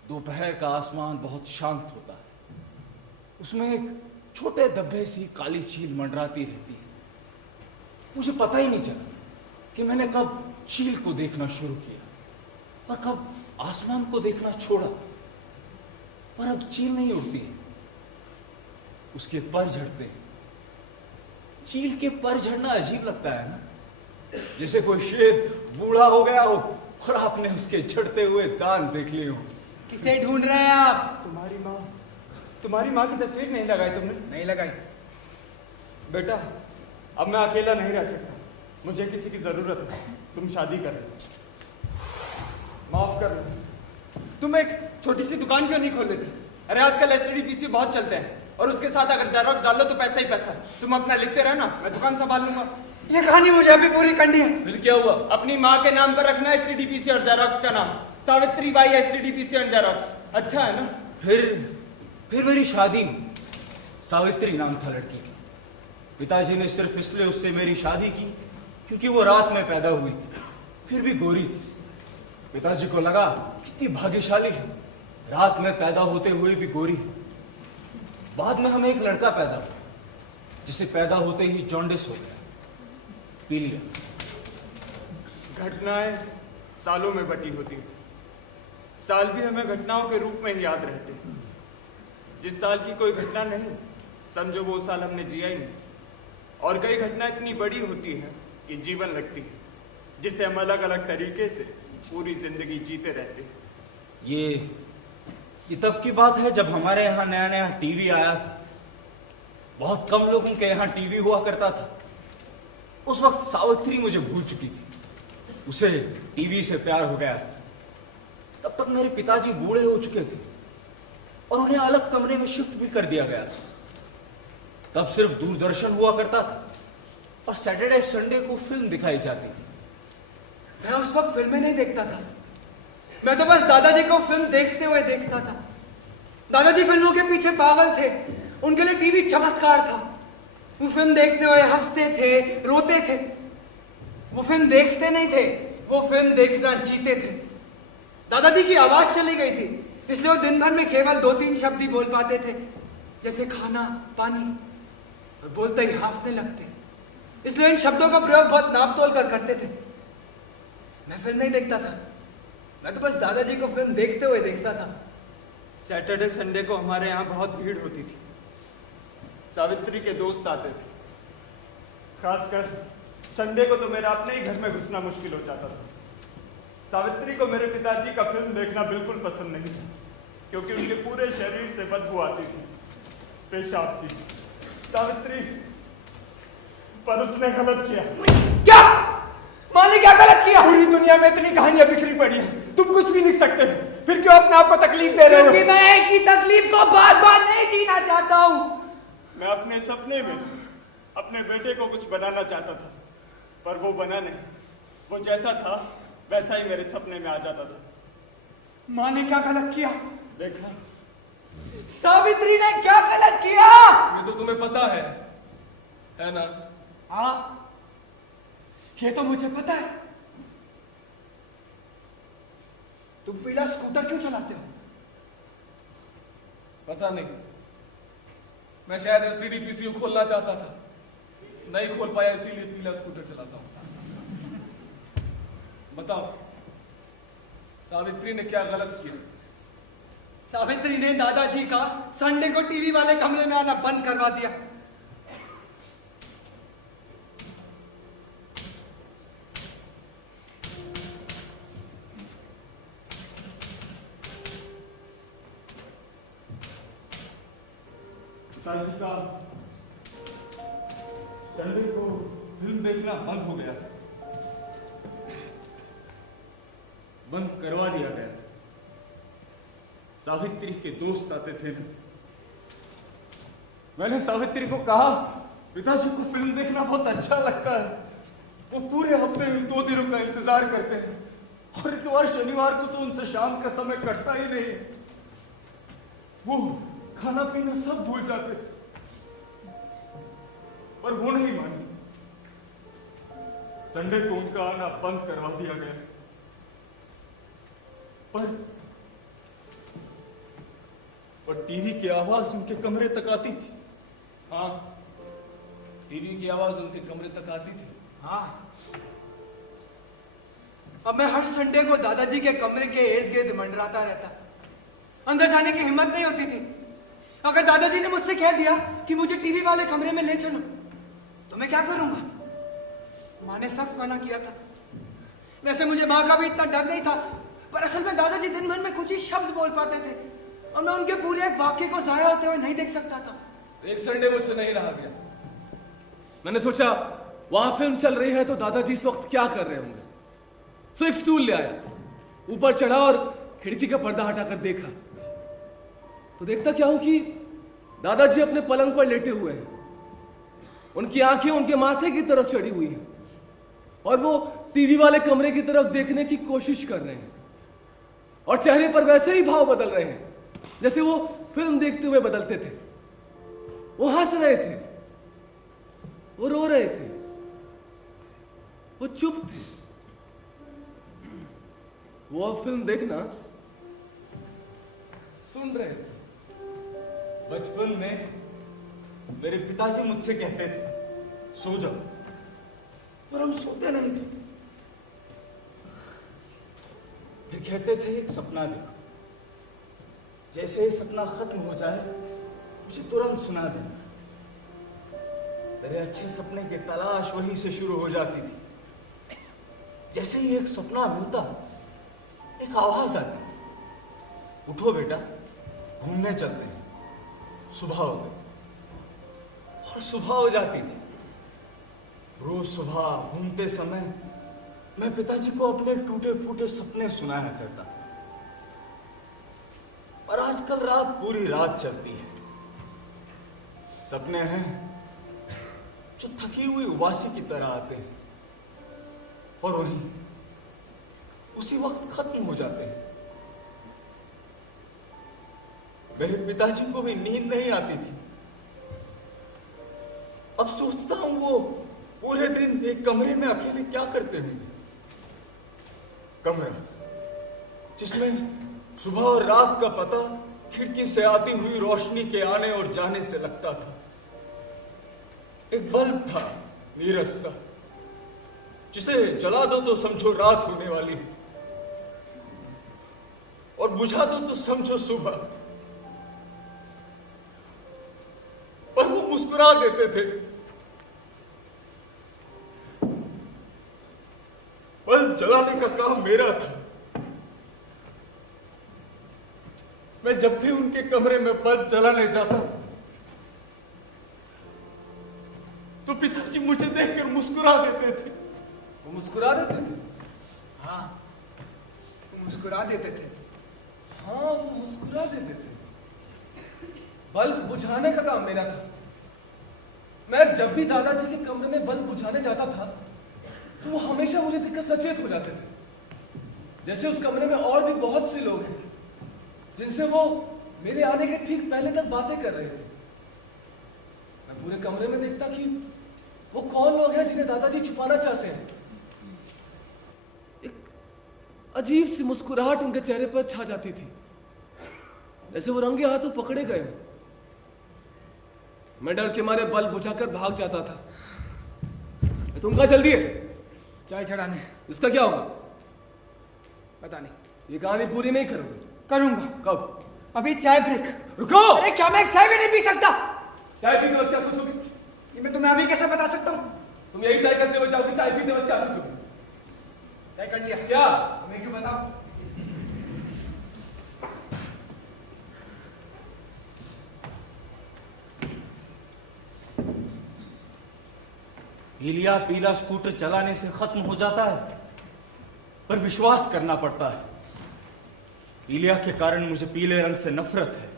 दोपहर का आसमान बहुत शांत होता है, उसमें एक छोटे धब्बे सी काली चील मंडराती रहती है। मुझे पता ही नहीं चला कि मैंने कब चील को देखना शुरू किया और कब आसमान को देखना छोड़ा। पर अब चील नहीं उड़ती है, उसके पर झड़ते हैं। चील के पर झड़ना अजीब लगता है ना, जैसे कोई शेर बूढ़ा हो गया हो और आपने उसके झड़ते हुए दांत देख लिए हो। किसे ढूंढ रहे हैं आप? तुम्हारी माँ की तस्वीर नहीं लगाई तुमने? नहीं लगाई। बेटा, अब मैं अकेला नहीं रह सकता, मुझे किसी की जरूरत है। तुम शादी कर लो। माफ कर लो। तुम एक छोटी सी दुकान क्यों नहीं खोल लेते? अरे आजकल एसटीडीपीसी बहुत चलते हैं और उसके साथ अगर जेरॉक्स डाल लो तो पैसा ही पैसा। तुम अपना लिखते रहना, मैं दुकान संभाल लूंगा। ये कहानी मुझे अभी पूरी करनी है। फिर क्या हुआ? अपनी माँ के नाम पर रखना एसटीडीपीसी और जेरॉक्स का नाम, सावित्री बाई एसटीडीपीसी एंड जेरॉक्स। अच्छा है ना? फिर मेरी शादी में सावित्री नाम था लड़की का। पिताजी ने सिर्फ इसलिए उससे मेरी शादी की क्योंकि वो रात में पैदा हुई थी, फिर भी गोरी थी। पिताजी को लगा कितनी भाग्यशाली है, रात में पैदा होते हुए भी गोरी है। बाद में हमें एक लड़का पैदा हुआ जिसे पैदा होते ही जॉन्डिस हो गया, पी लिया। घटनाएं सालों में बटी होती हैं, साल भी हमें घटनाओं के रूप में ही याद रहते हैं। जिस साल की कोई घटना नहीं, समझो वो साल हमने जिया ही नहीं। और कई घटना इतनी बड़ी होती है कि जीवन लगती है, जिसे हम अलग अलग तरीके से पूरी जिंदगी जीते रहते हैं। ये तब की बात है जब हमारे यहाँ नया नया टीवी आया था। बहुत कम लोगों के यहाँ टीवी हुआ करता था। उस वक्त सावित्री मुझे भूल चुकी थी, उसे टीवी से प्यार हो गया था। तब तक मेरे पिताजी बूढ़े हो चुके थे और उन्हें अलग कमरे में शिफ्ट भी कर दिया गया था। तब सिर्फ दूरदर्शन हुआ करता था और सैटरडे संडे को फिल्म दिखाई जाती थी। मैं उस वक्त फिल्में नहीं देखता था, मैं तो बस दादाजी को फिल्म देखते हुए देखता था। दादाजी फिल्मों के पीछे पागल थे, उनके लिए टीवी चमत्कार था। वो फिल्म देखते हुए हंसते थे, रोते थे। वो फिल्म देखते नहीं थे, वो फिल्म देखना जीते थे। दादाजी की आवाज चली गई थी, इसलिए वो दिन भर में केवल 2-3 शब्द ही बोल पाते थे, जैसे खाना, पानी, और बोलते ही हांफने लगते। इसलिए इन शब्दों का प्रयोग बहुत नाप तोल कर करते थे। मैं फिल्म नहीं देखता था, मैं तो बस दादाजी को फिल्म देखते हुए देखता था। सैटरडे संडे को हमारे यहाँ बहुत भीड़ होती थी। सावित्री के दोस्त आते थे, खासकर संडे को तो मेरा अपने ही घर में घुसना मुश्किल हो जाता था। सावित्री को मेरे पिताजी का फिल्म देखना बिल्कुल पसंद नहीं था, क्योंकि उनके पूरे शरीर से बदबू आती थी, पेशाब की। सावित्री, पर उसने गलत किया। क्या? माँ ने क्या गलत किया? पूरी दुनिया में इतनी कहानियां बिखरी पड़ी है, तुम कुछ भी लिख सकते हो, फिर क्यों अपने आप को तकलीफ दे रहे हो? क्योंकि मैं एक ही तकलीफ को बार बार नहीं जीना चाहता हूँ। मैं अपने सपने में अपने बेटे को कुछ बनाना चाहता था, पर वो बना नहीं। वो जैसा था वैसा ही मेरे सपने में आ जाता था। माँ ने क्या गलत किया? देखा, सावित्री ने क्या गलत किया? ये तो तुम्हें पता है ना? हाँ, ये तो मुझे पता है। तुम पीला स्कूटर क्यों चलाते हो? पता नहीं, मैं शायद एसटीडीपीसी खोलना चाहता था, नहीं खोल पाया, इसीलिए पीला स्कूटर चलाता हूं। बताओ, सावित्री ने क्या गलत किया? सावित्री ने दादाजी का संडे को टीवी वाले कमरे में आना बंद करवा दिया। पिताजी का संडे को फिल्म देखना बंद हो गया, बंद करवा दिया गया। सावित्री के दोस्त आते थे ना, मैंने सावित्री को कहा पिताजी को फिल्म देखना बहुत अच्छा लगता है, वो पूरे हफ्ते में 2 दिनों का इंतजार करते हैं और इतवार शनिवार को तो उनसे शाम का समय कटता ही नहीं, वो खाना पीना सब भूल जाते, पर वो नहीं मानी। संडे को उनका आना बंद करवा दिया गया। पर टीवी की आवाज उनके कमरे तक आती थी। हाँ, टीवी की आवाज उनके कमरे तक आती थी। हाँ, अब मैं हर संडे को दादाजी के कमरे के इर्द गिर्द मंडराता रहता, अंदर जाने की हिम्मत नहीं होती थी। अगर दादाजी ने मुझसे कह दिया कि मुझे टीवी वाले कमरे में ले चलो तो मैं क्या करूंगा? माँ ने सख्त मना किया था। वैसे मुझे माँ का भी इतना डर नहीं था, पर असल में दादाजी दिन भर में कुछ ही शब्द बोल पाते थे और मैं उनके पूरे एक वाक्य को जाया होते हुए नहीं देख सकता था। एक संडे मुझसे नहीं रहा गया। मैंने सोचा वहां फिल्म चल रही है तो दादाजी इस वक्त क्या कर रहे होंगे, सो एक स्टूल ले आया, ऊपर चढ़ा और खिड़की का पर्दा हटाकर देखा तो देखता क्या हूं कि दादाजी अपने पलंग पर लेटे हुए हैं। उनकी आंखें उनके माथे की तरफ चढ़ी हुई हैं और वो टीवी वाले कमरे की तरफ देखने की कोशिश कर रहे हैं और चेहरे पर वैसे ही भाव बदल रहे हैं जैसे वो फिल्म देखते हुए बदलते थे। वो हंस रहे थे, वो रो रहे थे, वो चुप थे। वो अब फिल्म देखना सुन रहे थे। बचपन में मेरे पिताजी मुझसे कहते थे सो जाओ, पर हम सोते नहीं थे। फिर कहते थे एक सपना देखो, जैसे ही सपना खत्म हो जाए मुझे तुरंत सुना देना। मेरे अच्छे सपने की तलाश वहीं से शुरू हो जाती थी। जैसे ही एक सपना मिलता एक आवाज आती, उठो बेटा घूमने चलते हैं। सुबह हो गई और सुबह हो जाती थी। रोज सुबह घूमते समय मैं पिताजी को अपने टूटे फूटे सपने सुनाया करता, और आजकल रात पूरी रात चलती है। सपने हैं जो थकी हुई उबासी की तरह आते हैं और वहीं उसी वक्त खत्म हो जाते हैं। मेरे पिताजी को भी नींद नहीं आती थी। अब सोचता हूं वो पूरे दिन एक कमरे में अकेले क्या करते होंगे। कमरा जिसमें सुबह और रात का पता खिड़की से आती हुई रोशनी के आने और जाने से लगता था। एक बल्ब था नीरस सा, जिसे जला दो तो समझो रात होने वाली और बुझा दो तो समझो सुबह। पर वो मुस्कुरा देते थे। बल्ब जलाने का काम मेरा था। मैं जब भी उनके कमरे में बल्ब जलाने जाता तो पिताजी मुझे देखकर मुस्कुरा देते थे। वो मुस्कुरा देते थे। हाँ, वो मुस्कुरा देते थे। हाँ, वो मुस्कुरा देते थे। बल्ब बुझाने का काम मेरा था। मैं जब भी दादाजी के कमरे में बल्ब बुझाने जाता था तो वो हमेशा मुझे देखकर सचेत हो जाते थे, जैसे उस कमरे में और भी बहुत से लोग हैं जिनसे वो मेरे आने के ठीक पहले तक बातें कर रहे थे। मैं पूरे कमरे में देखता कि वो कौन लोग हैं जिन्हें दादाजी छुपाना चाहते हैं। एक अजीब सी मुस्कुराहट उनके चेहरे पर छा जाती थी, जैसे वो रंगे हाथों पकड़े गए। मैं डर के मारे बल्ब बुझाकर भाग जाता था। तुम कहाँ जल्दी है? चाय चढ़ाने। इसका क्या होगा? पता नहीं। ये कहानी पूरी नहीं करोगे? करूंगा। कब? अभी चाय ब्रेक। रुको! अरे क्या मैं एक चाय भी नहीं पी सकता? चाय पीते वक्त क्या सोचोगे? ये मैं तुम्हें अभी कैसे बता सकता हूँ? तुम यही तय करते हुए जाओगे चाय पीते वक्त क्या सोचोगे? तय कर लिया। क्या? तुम्हें क्यों बताओ? इलिया पीला स्कूटर चलाने से खत्म हो जाता है, पर विश्वास करना पड़ता है। इलिया के कारण मुझे पीले रंग से नफरत है।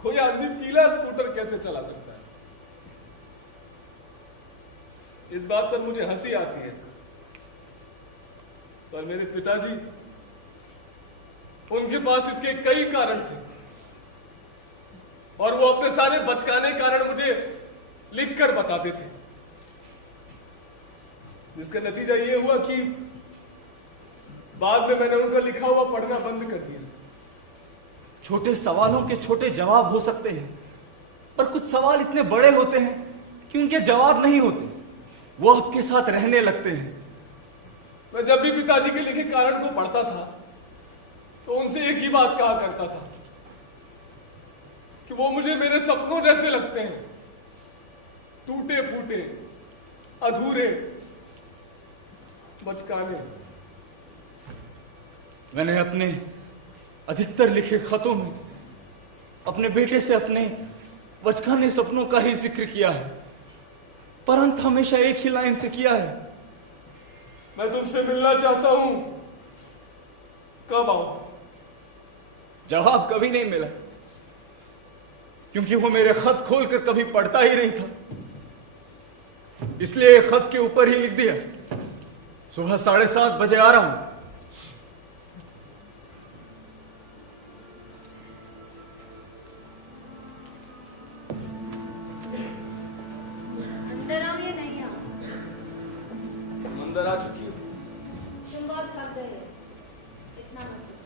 कोई आदमी पीला स्कूटर कैसे चला सकता है? इस बात पर मुझे हंसी आती है, पर मेरे पिताजी, उनके पास इसके कई कारण थे और वो अपने सारे बचकाने कारण मुझे लिखकर बताते थे, जिसका नतीजा ये हुआ कि बाद में मैंने उनका लिखा हुआ पढ़ना बंद कर दिया। छोटे सवालों के छोटे जवाब हो सकते हैं, पर कुछ सवाल इतने बड़े होते हैं कि उनके जवाब नहीं होते, वो आपके साथ रहने लगते हैं। मैं जब भी पिताजी के लिखे कारण को पढ़ता था तो उनसे एक ही बात कहा करता था कि वो मुझे मेरे सपनों जैसे लगते हैं, टूटे फूटे, अधूरे, बचकाने। मैंने अपने अधिकतर लिखे खतों में अपने बेटे से अपने बचकाने सपनों का ही जिक्र किया है, पर अंत हमेशा एक ही लाइन से किया है, मैं तुमसे मिलना चाहता हूं, कब आऊं? जवाब कभी नहीं मिला, क्योंकि वो मेरे खत खोलकर कभी पढ़ता ही नहीं था। इसलिए खत के ऊपर ही लिख दिया, सुबह 7:30 बजे आ रहा हूं। अंदर आओ या नहीं आओ? अंदर आ चुकी हूं। तुम बहुत थक गए हो, इतना मत सोचो।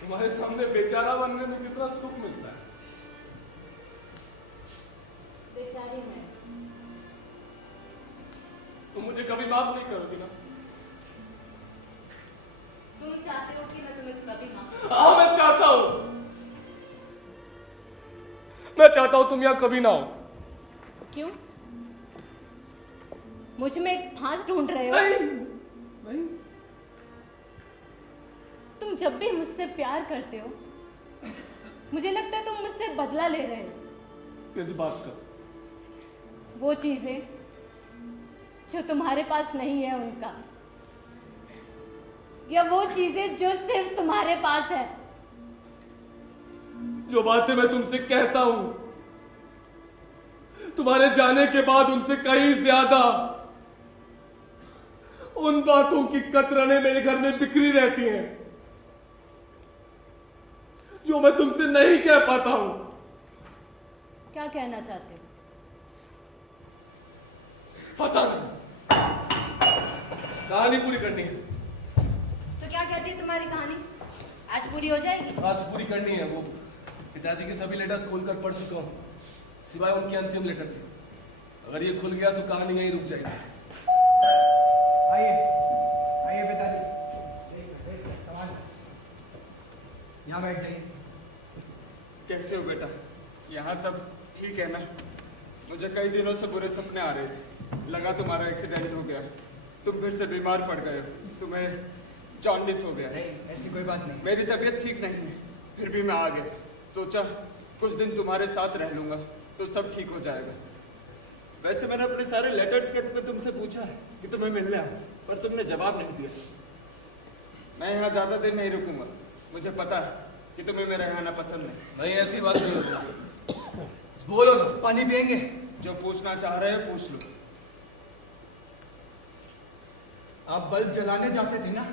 तुम्हारे सामने बेचारा बनने में कितना सुख मिलता है। बेचारी मैं। तुम मुझे कभी माफ नहीं करोगी ना? तुम चाहते हो कि मैं तुम्हें कभी माफ? हाँ, मैं चाहता हूं। मैं चाहता हूं तुम यहां कभी ना हो। क्यों? मुझ में एक फांस ढूंढ रहे हो? नहीं। तुम जब भी मुझसे प्यार करते हो, मुझे लगता है तुम मुझसे बदला ले रहे हो। किस बात का? वो चीजें जो तुम्हारे पास नहीं है उनका, या वो चीजें जो सिर्फ तुम्हारे पास है। जो बातें मैं तुमसे कहता हूं, तुम्हारे जाने के बाद उनसे कहीं ज्यादा उन बातों की कतरने मेरे घर में बिखरी रहती हैं, जो मैं तुमसे नहीं कह पाता हूं। क्या कहना चाहते हो? पता नहीं, कहानी पूरी करनी है। तो क्या कहती है तुम्हारी कहानी? आज पूरी हो जाएगी? आज पूरी करनी है। वो पिताजी के सभी लेटर्स खोलकर पढ़ चुका हूं, सिवाय उनके अंतिम लेटर के। अगर ये खुल गया तो कहानी यहीं रुक जाएगी। आइए आइए पिताजी, यहाँ बैठ जाइए। कैसे हो बेटा? यहाँ सब ठीक है ना? मुझे कई दिनों से बुरे सपने आ रहे थे, लगा तुम्हारा एक्सीडेंट हो गया, तुम फिर से बीमार पड़ गए, तुम्हें जॉन्डिस हो गया। नहीं, ऐसी कोई बात नहीं। मेरी तबीयत ठीक नहीं है, फिर भी मैं आ गया। सोचा कुछ दिन तुम्हारे साथ रह लूंगा तो सब ठीक हो जाएगा। वैसे मैंने अपने सारे लेटर्स के पे तुमसे पूछा है कि तुम्हें मिलने आऊं, पर तुमने जवाब नहीं दिया। मैं यहाँ ज्यादा दिन नहीं रुकूंगा, मुझे पता है कि तुम्हें मेरा यहाँ आना पसंद नहीं। नहीं, ऐसी बात नहीं होती। बोलो ना। पानी पियेंगे? जो पूछना चाह रहे हो पूछ लो। आप बल्ब जलाने जाते थे ना,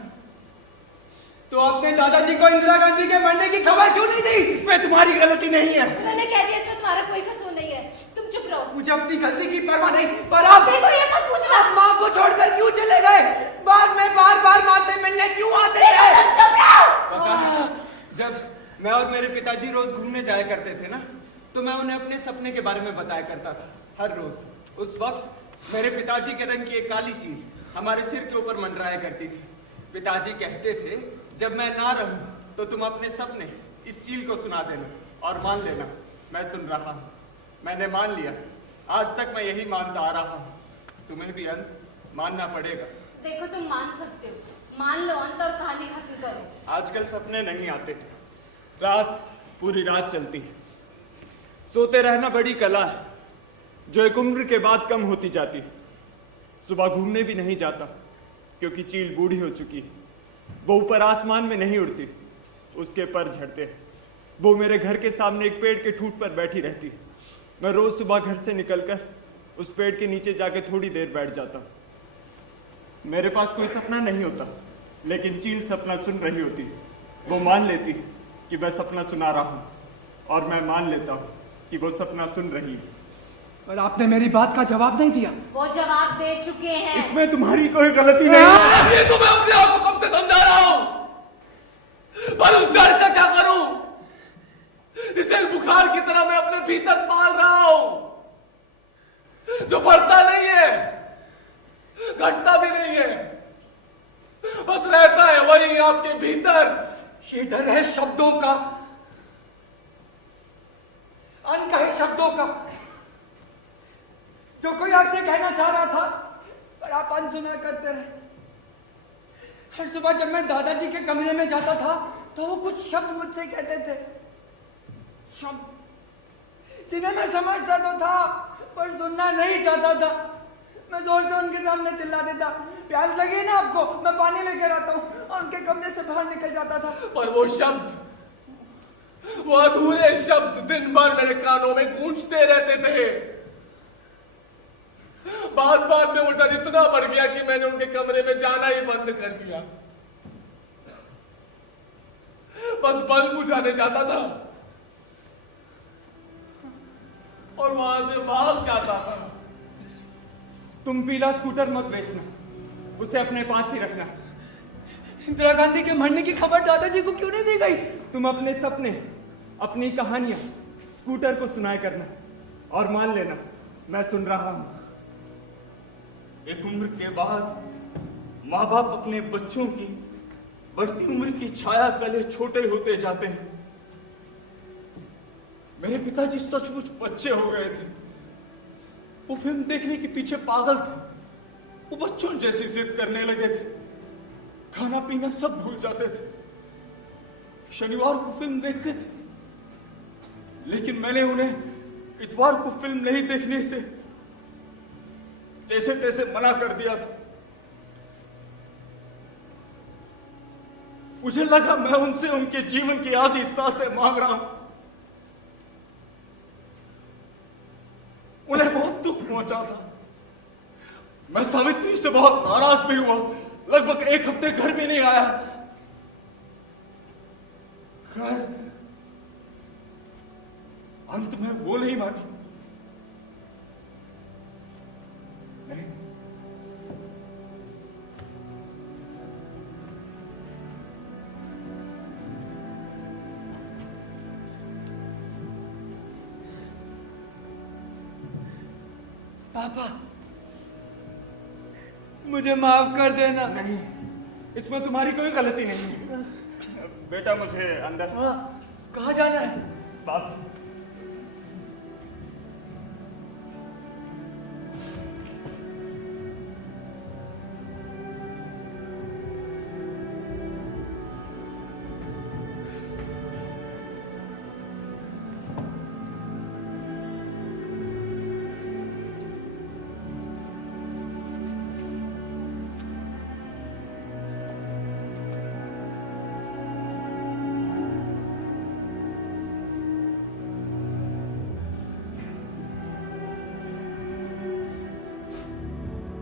तो आपने दादाजी को इंदिरा गांधी के मरने की खबर क्यों नहीं दी? इसमें तुम्हारी गलती नहीं है। उन्होंने कह दिया इसमें तुम्हारा कोई कसूर नहीं है, तुम चुप रहो। मुझे अपनी गलती की परवाह नहीं, पर आप देखो ये मत पूछना। आप माँ को छोड़कर क्यों चले गए? बाद में बार बार माँ से मिलने क्यों आते हैं? तुम चुप रहो। पता है, जब मैं और मेरे पिताजी रोज घूमने जाया करते थे ना, तो मैं उन्हें अपने सपने के बारे में बताया करता था हर रोज। उस वक्त मेरे पिताजी के रंग की एक काली चीज हमारे सिर के ऊपर मंडराया करती थी। पिताजी कहते थे, जब मैं ना रहूं तो तुम अपने सपने इस चील को सुना देना और मान लेना मैं सुन रहा हूं। मैंने मान लिया, आज तक मैं यही मानता आ रहा हूं। तुम्हें भी अंत मानना पड़ेगा। देखो तुम मान सकते हो, मान लो अंत और कहानी खत्म करो। आजकल सपने नहीं आते। रात पूरी रात चलती है। सोते रहना बड़ी कला है, जो एक उम्र के बाद कम होती जाती है। सुबह घूमने भी नहीं जाता, क्योंकि चील बूढ़ी हो चुकी है। वो ऊपर आसमान में नहीं उड़ती, उसके पर झड़ते हैं। वो मेरे घर के सामने एक पेड़ के ठूंठ पर बैठी रहती है। मैं रोज सुबह घर से निकलकर उस पेड़ के नीचे जाके थोड़ी देर बैठ जाता हूँ। मेरे पास कोई सपना नहीं होता, लेकिन चील सपना सुन रही होती है। वो मान लेती है कि मैं सपना सुना रहा हूँ, और मैं मान लेता हूँ कि वो सपना सुन रही है। पर आपने मेरी बात का जवाब नहीं दिया। वो जवाब दे चुके हैं। इसमें तुम्हारी कोई गलती नहीं है। ये तो मैं अपने आप को कब से समझा रहा हूं, पर उस डर का क्या करूं? इसे बुखार की तरह मैं अपने भीतर पाल रहा हूं, जो बढ़ता नहीं है, घटता भी नहीं है, बस रहता है वही आपके भीतर। ये डर है शब्दों का, अनकहे शब्दों का, जो कोई आपसे कहना चाह रहा था, पर आप अनसुना करते रहे। हर सुबह जब मैं दादाजी के कमरे में जाता था, तो वो कुछ शब्द मुझसे कहते थे, शब्द जिन्हें मैं समझता तो था, पर सुनना नहीं चाहता था। मैं जोर से उनके सामने चिल्ला देता, प्यास लगी ना आपको, मैं पानी लेकर आता हूँ, और उनके कमरे से बाहर निकल जाता था। पर वो शब्द, वो अधूरे शब्द दिन भर मेरे कानों में गूंजते रहते थे। बाद बाद में वो डर इतना बढ़ गया कि मैंने उनके कमरे में जाना ही बंद कर दिया। बस बल्ब बुझाने जाता था और वहां से भाग जाता था। तुम पीला स्कूटर मत बेचना, उसे अपने पास ही रखना। इंदिरा गांधी के मरने की खबर दादाजी को क्यों नहीं दी गई? तुम अपने सपने, अपनी कहानियां स्कूटर को सुनाया करना, और मान लेना मैं सुन रहा हूं। एक उम्र के बाद माँ बाप अपने बच्चों की बढ़ती उम्र की छाया तले छोटे होते जाते हैं। मेरे पिताजी सचमुच बच्चे हो गए थे। वो फिल्म देखने के पीछे पागल थे। वो बच्चों जैसी जिद करने लगे थे, खाना पीना सब भूल जाते थे। शनिवार को फिल्म देखते थे, लेकिन मैंने उन्हें इतवार को फिल्म नहीं देखने से जैसे तैसे मना कर दिया था। मुझे लगा मैं उनसे उनके जीवन की आधी सांसें मांग रहा हूं। उन्हें बहुत दुख पहुंचा था। मैं सावित्री से बहुत नाराज भी हुआ, लगभग एक हफ्ते घर भी नहीं आया। खैर अंत में वो नहीं मानी। नहीं, पापा, मुझे माफ कर देना। नहीं, इसमें तुम्हारी कोई गलती नहीं है। बेटा मुझे अंदर। कहाँ जाना है? बात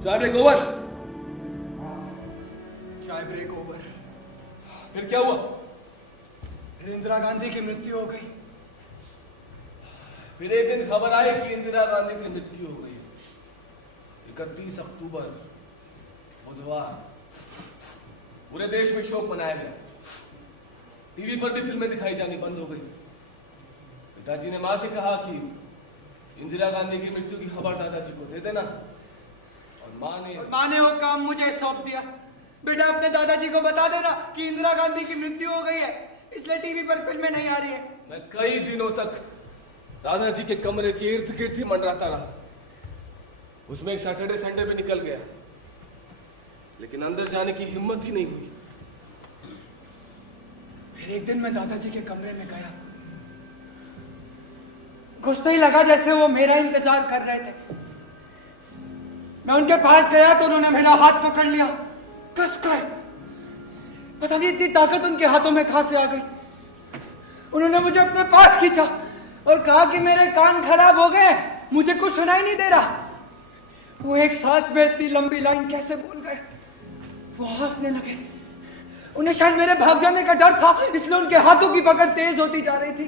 चाय ब्रेक ओवर। चाय ब्रेक ओवर। फिर क्या हुआ? फिर इंदिरा गांधी की मृत्यु हो गई। फिर एक दिन खबर आई कि इंदिरा गांधी की मृत्यु हो गई। 31 अक्टूबर बुधवार, पूरे देश में शोक मनाया गया। टीवी पर भी फिल्में दिखाई जानी बंद हो गई। पिताजी ने मां से कहा कि इंदिरा गांधी की मृत्यु की खबर दादाजी को दे देना, और माँ ने वो काम मुझे सौंप दिया। बेटा अपने दादाजी को बता देना कि इंदिरा गांधी की मृत्यु हो गई है, इसलिए टीवी पर फिल्में नहीं आ रही है। मैं कई दिनों तक दादाजी के कमरे के इर्द गिर्द ही मंडराता रहा। उसमें एक सैटरडे संडे पे निकल गया, लेकिन अंदर जाने की हिम्मत ही नहीं हुई। फिर एक दिन मैं दादाजी के कमरे में गया। कुछ तो ही लगा जैसे वो मेरा इंतजार कर रहे थे। मैं उनके पास गया तो उन्होंने मेरा हाथ पकड़ लिया, कस कर। पता नहीं इतनी ताकत उनके हाथों में कहां से आ गई। उन्होंने मुझे अपने पास खींचा और कहा कि मेरे कान खराब हो गए, मुझे कुछ सुनाई नहीं दे रहा। वो एक सांस में इतनी लंबी लाइन कैसे बोल गए। वो हंसने लगे। उन्हें शायद मेरे भाग जाने का डर था, इसलिए उनके हाथों की पकड़ तेज होती जा रही थी।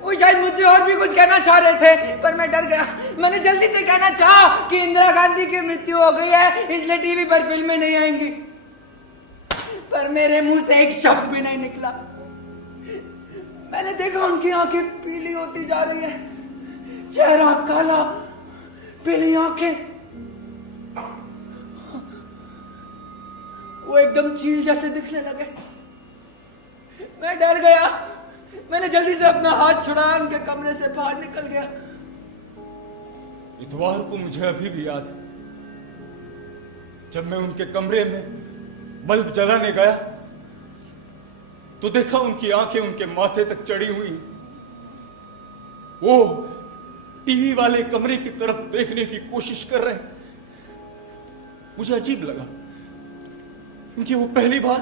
वो शायद मुझसे और भी कुछ कहना चाह रहे थे, पर मैं डर गया। मैंने जल्दी से कहना चाहा कि इंदिरा गांधी की मृत्यु हो गई है, इसलिए टीवी पर फिल्में नहीं आएंगी, पर मेरे मुंह से एक शब्द भी नहीं निकला। मैंने देखा उनकी आंखें पीली होती जा रही है, चेहरा काला, पीली आंखें। वो एकदम चील जैसे दिखने लगे। मैं डर गया। मैंने जल्दी से अपना हाथ छुड़ाया, उनके कमरे से बाहर निकल गया। इतवार को मुझे अभी भी याद है, जब मैं उनके कमरे में बल्ब जलाने गया तो देखा उनकी आंखें उनके माथे तक चढ़ी हुई। वो टीवी वाले कमरे की तरफ देखने की कोशिश कर रहे हैं। मुझे अजीब लगा क्योंकि वो पहली बार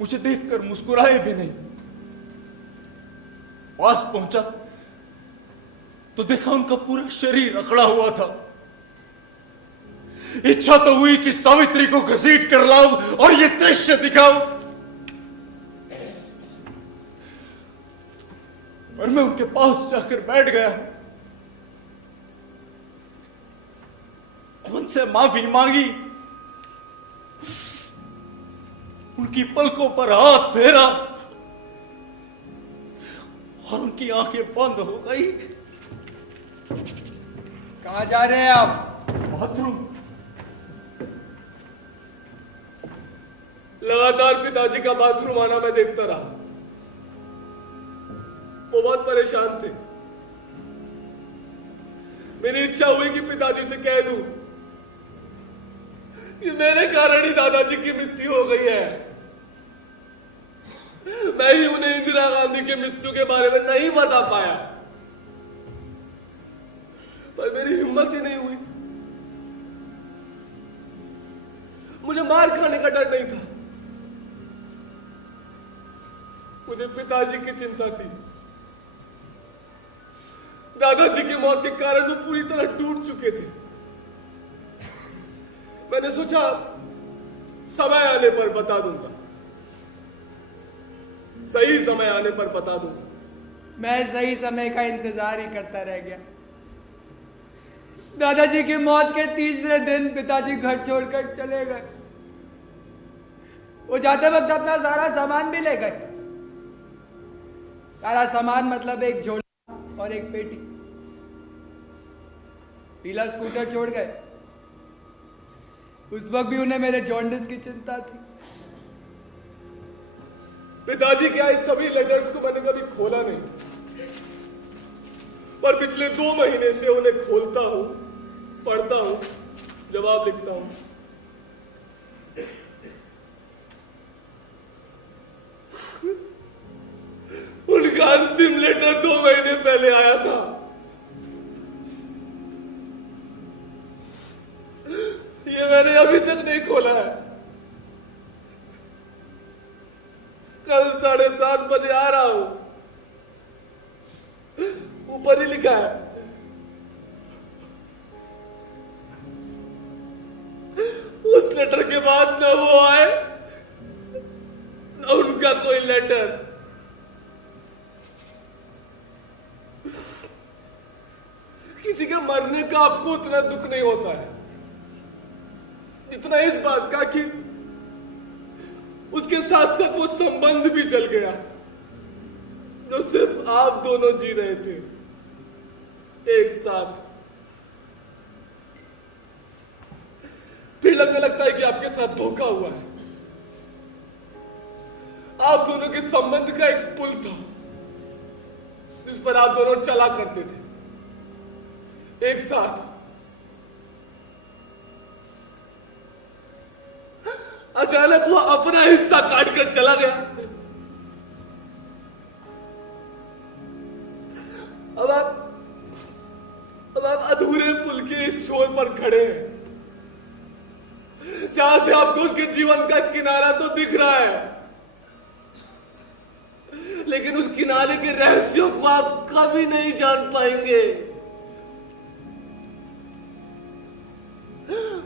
मुझे देखकर मुस्कुराए भी नहीं। पास पहुंचा तो देखा उनका पूरा शरीर अकड़ा हुआ था। इच्छा तो हुई कि सावित्री को घसीट कर लाऊं और ये दृश्य दिखाऊं, और मैं उनके पास जाकर बैठ गया, उनसे माफी मांगी, उनकी पलकों पर हाथ फेरा और उनकी आंखें बंद हो गई। कहां जा रहे हैं आप? बाथरूम। लगातार पिताजी का बाथरूम आना मैं देखता रहा। वो बहुत परेशान थे। मेरी इच्छा हुई कि पिताजी से कह दूं कि मेरे कारण ही दादाजी की मृत्यु हो गई है। मैं ही उन्हें इंदिरा गांधी की मृत्यु के बारे में नहीं बता पाया, पर मेरी हिम्मत ही नहीं हुई। मुझे मार खाने का डर नहीं था, मुझे पिताजी की चिंता थी। दादाजी की मौत के कारण वो पूरी तरह टूट चुके थे। मैंने सोचा समय आने पर बता दूंगा, सही समय आने पर बता दूंगा। मैं सही समय का इंतजार ही करता रह गया। दादाजी की मौत के तीसरे दिन पिताजी घर छोड़कर चले गए। वो जाते वक्त अपना सारा सामान भी ले गए। सारा सामान मतलब एक झोला और एक पेटी। पीला स्कूटर छोड़ गए। उस वक्त भी उन्हें मेरे जॉन्डिस की चिंता थी। पिताजी के आए सभी लेटर्स को मैंने कभी खोला नहीं, पर पिछले 2 महीने से उन्हें खोलता हूं, पढ़ता हूं, जवाब लिखता हूं। उनका अंतिम लेटर 2 महीने पहले आया था। ये मैंने अभी तक नहीं खोला है। कल 7:30 बजे आ रहा हूं, ऊपर ही लिखा है। उस लेटर के बाद न वो आए न उनका कोई लेटर। किसी के मरने का आपको उतना दुख नहीं होता है जितना इस बात का कि उसके साथ साथ वो संबंध भी चल गया जो सिर्फ आप दोनों जी रहे थे एक साथ। फिर लगने लगता है कि आपके साथ धोखा हुआ है। आप दोनों के संबंध का एक पुल था जिस पर आप दोनों चला करते थे एक साथ। अचानक वो अपना हिस्सा काट कर चला गया। अब आप छोर पर खड़े हैं, जहां से आपको उसके जीवन का किनारा तो दिख रहा है, लेकिन उस किनारे के रहस्यों को आप कभी नहीं जान पाएंगे।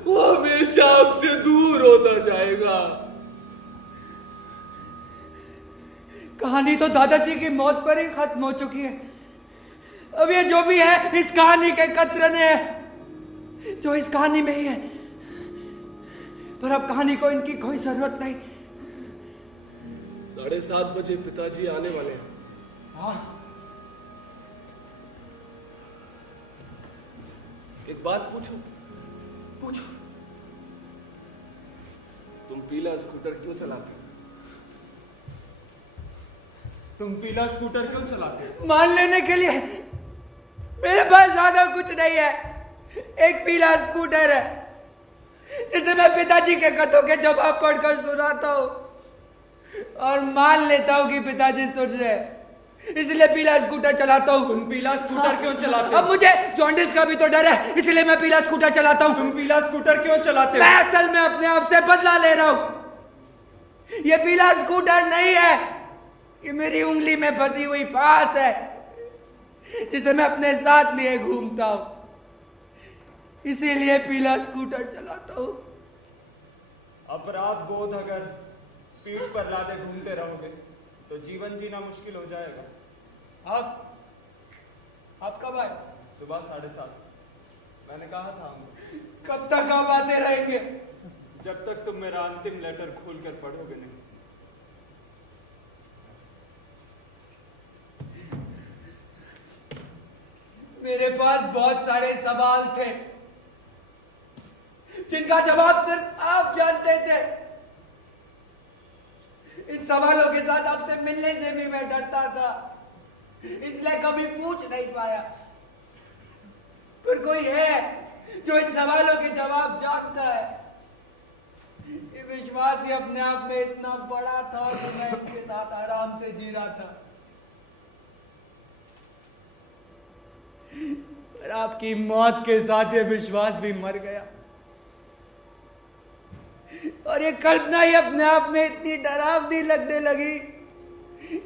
वो हमेशा आपसे दूर होता जाएगा। कहानी तो दादाजी की मौत पर ही खत्म हो चुकी है। अब ये जो भी है इस कहानी के कतरने हैं जो इस कहानी में ही है, पर अब कहानी को इनकी कोई जरूरत नहीं। 7:30 बजे पिताजी आने वाले हैं। हाँ, एक बात पूछूं? पूछो। तुम पीला स्कूटर क्यों चलाते हो? तुम पीला स्कूटर क्यों चलाते हो? मान लेने के लिए मेरे पास ज्यादा कुछ नहीं है। एक पीला स्कूटर है जिसे मैं पिताजी के कथों के जवाब पढ़कर सुनाता हूँ और मान लेता हूँ कि पिताजी सुन रहे हैं, इसलिए पीला स्कूटर चलाता हूँ। तुम पीला स्कूटर क्यों चलाते हो? अब मुझे जॉन्डिस का भी तो डर है, इसलिए मैं पीला स्कूटर चलाता हूँ। तुम पीला स्कूटर क्यों चलाते हो? मैं असल में अपने आप से बदला ले रहा हूँ। ये पीला स्कूटर नहीं है, ये मेरी उंगली में फंसी हुई फांस है जिसे मैं अपने साथ लिए घूमता हूँ, इसीलिए पीला स्कूटर चलाता हूँ। अपराध बोध अगर पीठ पर लादे घूमते रहोगे तो जीवन जीना मुश्किल हो जाएगा। आप कब आए? सुबह 7:30। मैंने कहा था आऊंगा। कब तक आप आते रहेंगे? जब तक तुम मेरा अंतिम लेटर खोलकर पढ़ोगे नहीं। मेरे पास बहुत सारे सवाल थे जिनका जवाब सिर्फ आप जानते थे। इन सवालों के साथ आपसे मिलने से भी मैं डरता था, इसलिए कभी पूछ नहीं पाया। पर कोई है जो इन सवालों के जवाब जानता है। ये विश्वास ही अपने आप में इतना बड़ा था कि मैं इनके साथ आराम से जी रहा था। पर आपकी मौत के साथ ये विश्वास भी मर गया और ये कल्पना ही अपने आप में इतनी डरावनी लगने लगी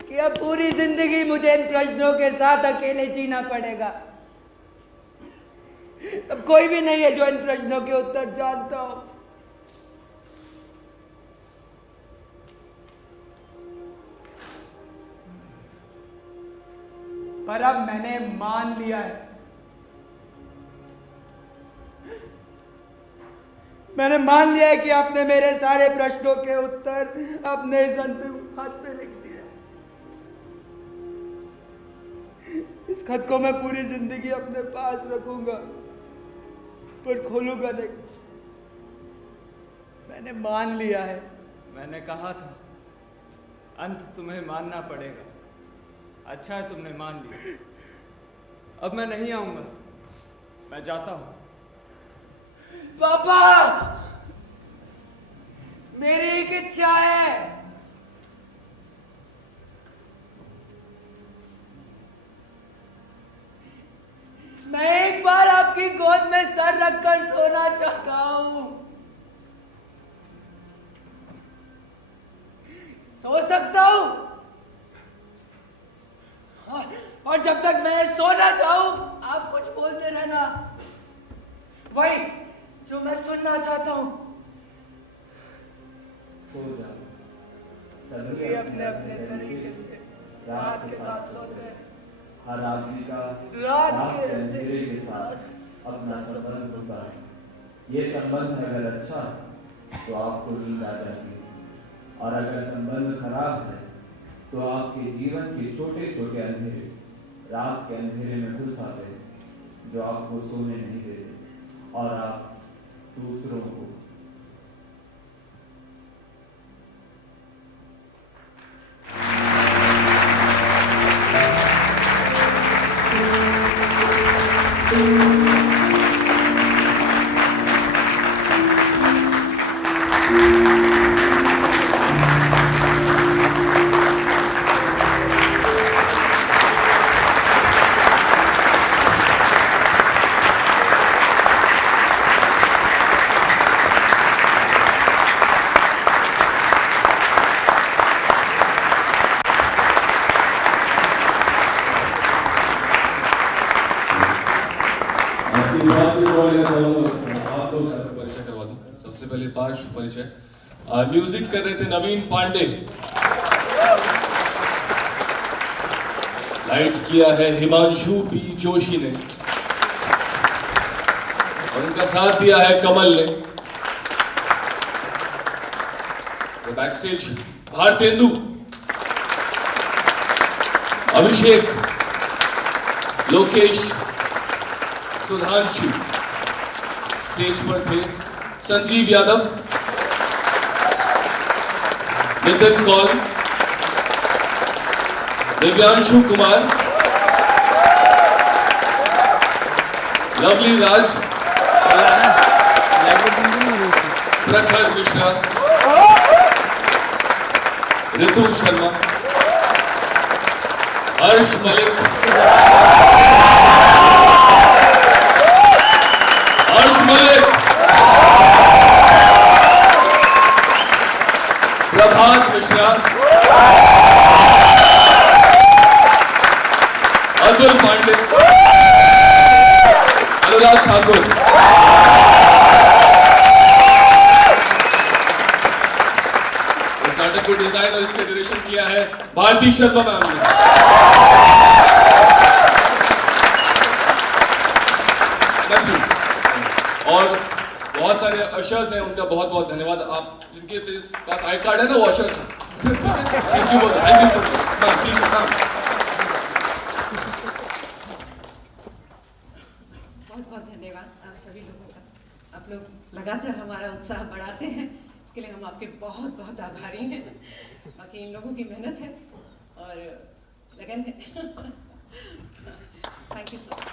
कि अब पूरी जिंदगी मुझे इन प्रश्नों के साथ अकेले जीना पड़ेगा। अब कोई भी नहीं है जो इन प्रश्नों के उत्तर जानता हो। पर अब मैंने मान लिया है, मैंने मान लिया है कि आपने मेरे सारे प्रश्नों के उत्तर अपने इस अंतिम खत में लिख दिए। इस खत को मैं पूरी जिंदगी अपने पास रखूंगा पर खोलूंगा नहीं। मैंने मान लिया है। मैंने कहा था अंत तुम्हें मानना पड़ेगा। अच्छा है तुमने मान लिया। अब मैं नहीं आऊंगा, मैं जाता हूं। पापा, मेरी एक इच्छा है। मैं एक बार आपकी गोद में सर रखकर सोना चाहता हूं। सो सकता हूं और जब तक मैं सोना चाहूं आप कुछ बोलते रहना, वही जो मैं सुनना चाहता हूं। सो जा। सभी ये अपने अपने तरीके से रात के साथ सोते हैं। हर आदमी का रात रात के के अंधेरे के साथ अपना संबंध होता है। ये संबंध अगर अच्छा है तो आपको नींद आ जाती है, और अगर संबंध खराब है तो आपके जीवन के छोटे छोटे अंधेरे रात के अंधेरे में घुस आते हैं, जो आपको सोने नहीं देते और आप दूसरों को पार्श्व परिचय। म्यूजिक कर रहे थे नवीन पांडे, लाइट्स किया है हिमांशु पी जोशी ने, और उनका साथ दिया है कमल ने। बैकस्टेज भारतेंदु, अभिषेक, लोकेश, सुधांशु। स्टेज पर थे संजीव यादव, नितिन कौल, दिव्यांशु कुमार, लवली राज, प्रखर मिश्रा, ऋतु शर्मा, हर्ष मलिक, प्रभात मिश्रा, अतुल पांडे, अनुराग ठाकुर। इस नाटक को डिजाइन और इसके डायरेक्शन किया है भारती शर्मा मैम ने। और बहुत सारे अशर्स हैं, उनका बहुत बहुत धन्यवाद। आप जिनके पास आई कार्ड है ना, वो अशर्स हैं। Thank you so much ma'am, please ma'am. बहुत बहुत धन्यवाद आप सभी लोगों का। आप लोग लगातार हमारा उत्साह बढ़ाते हैं, इसके लिए हम आपके बहुत बहुत आभारी हैं। बाकी इन लोगों की मेहनत है और लगन है। Thank you so much.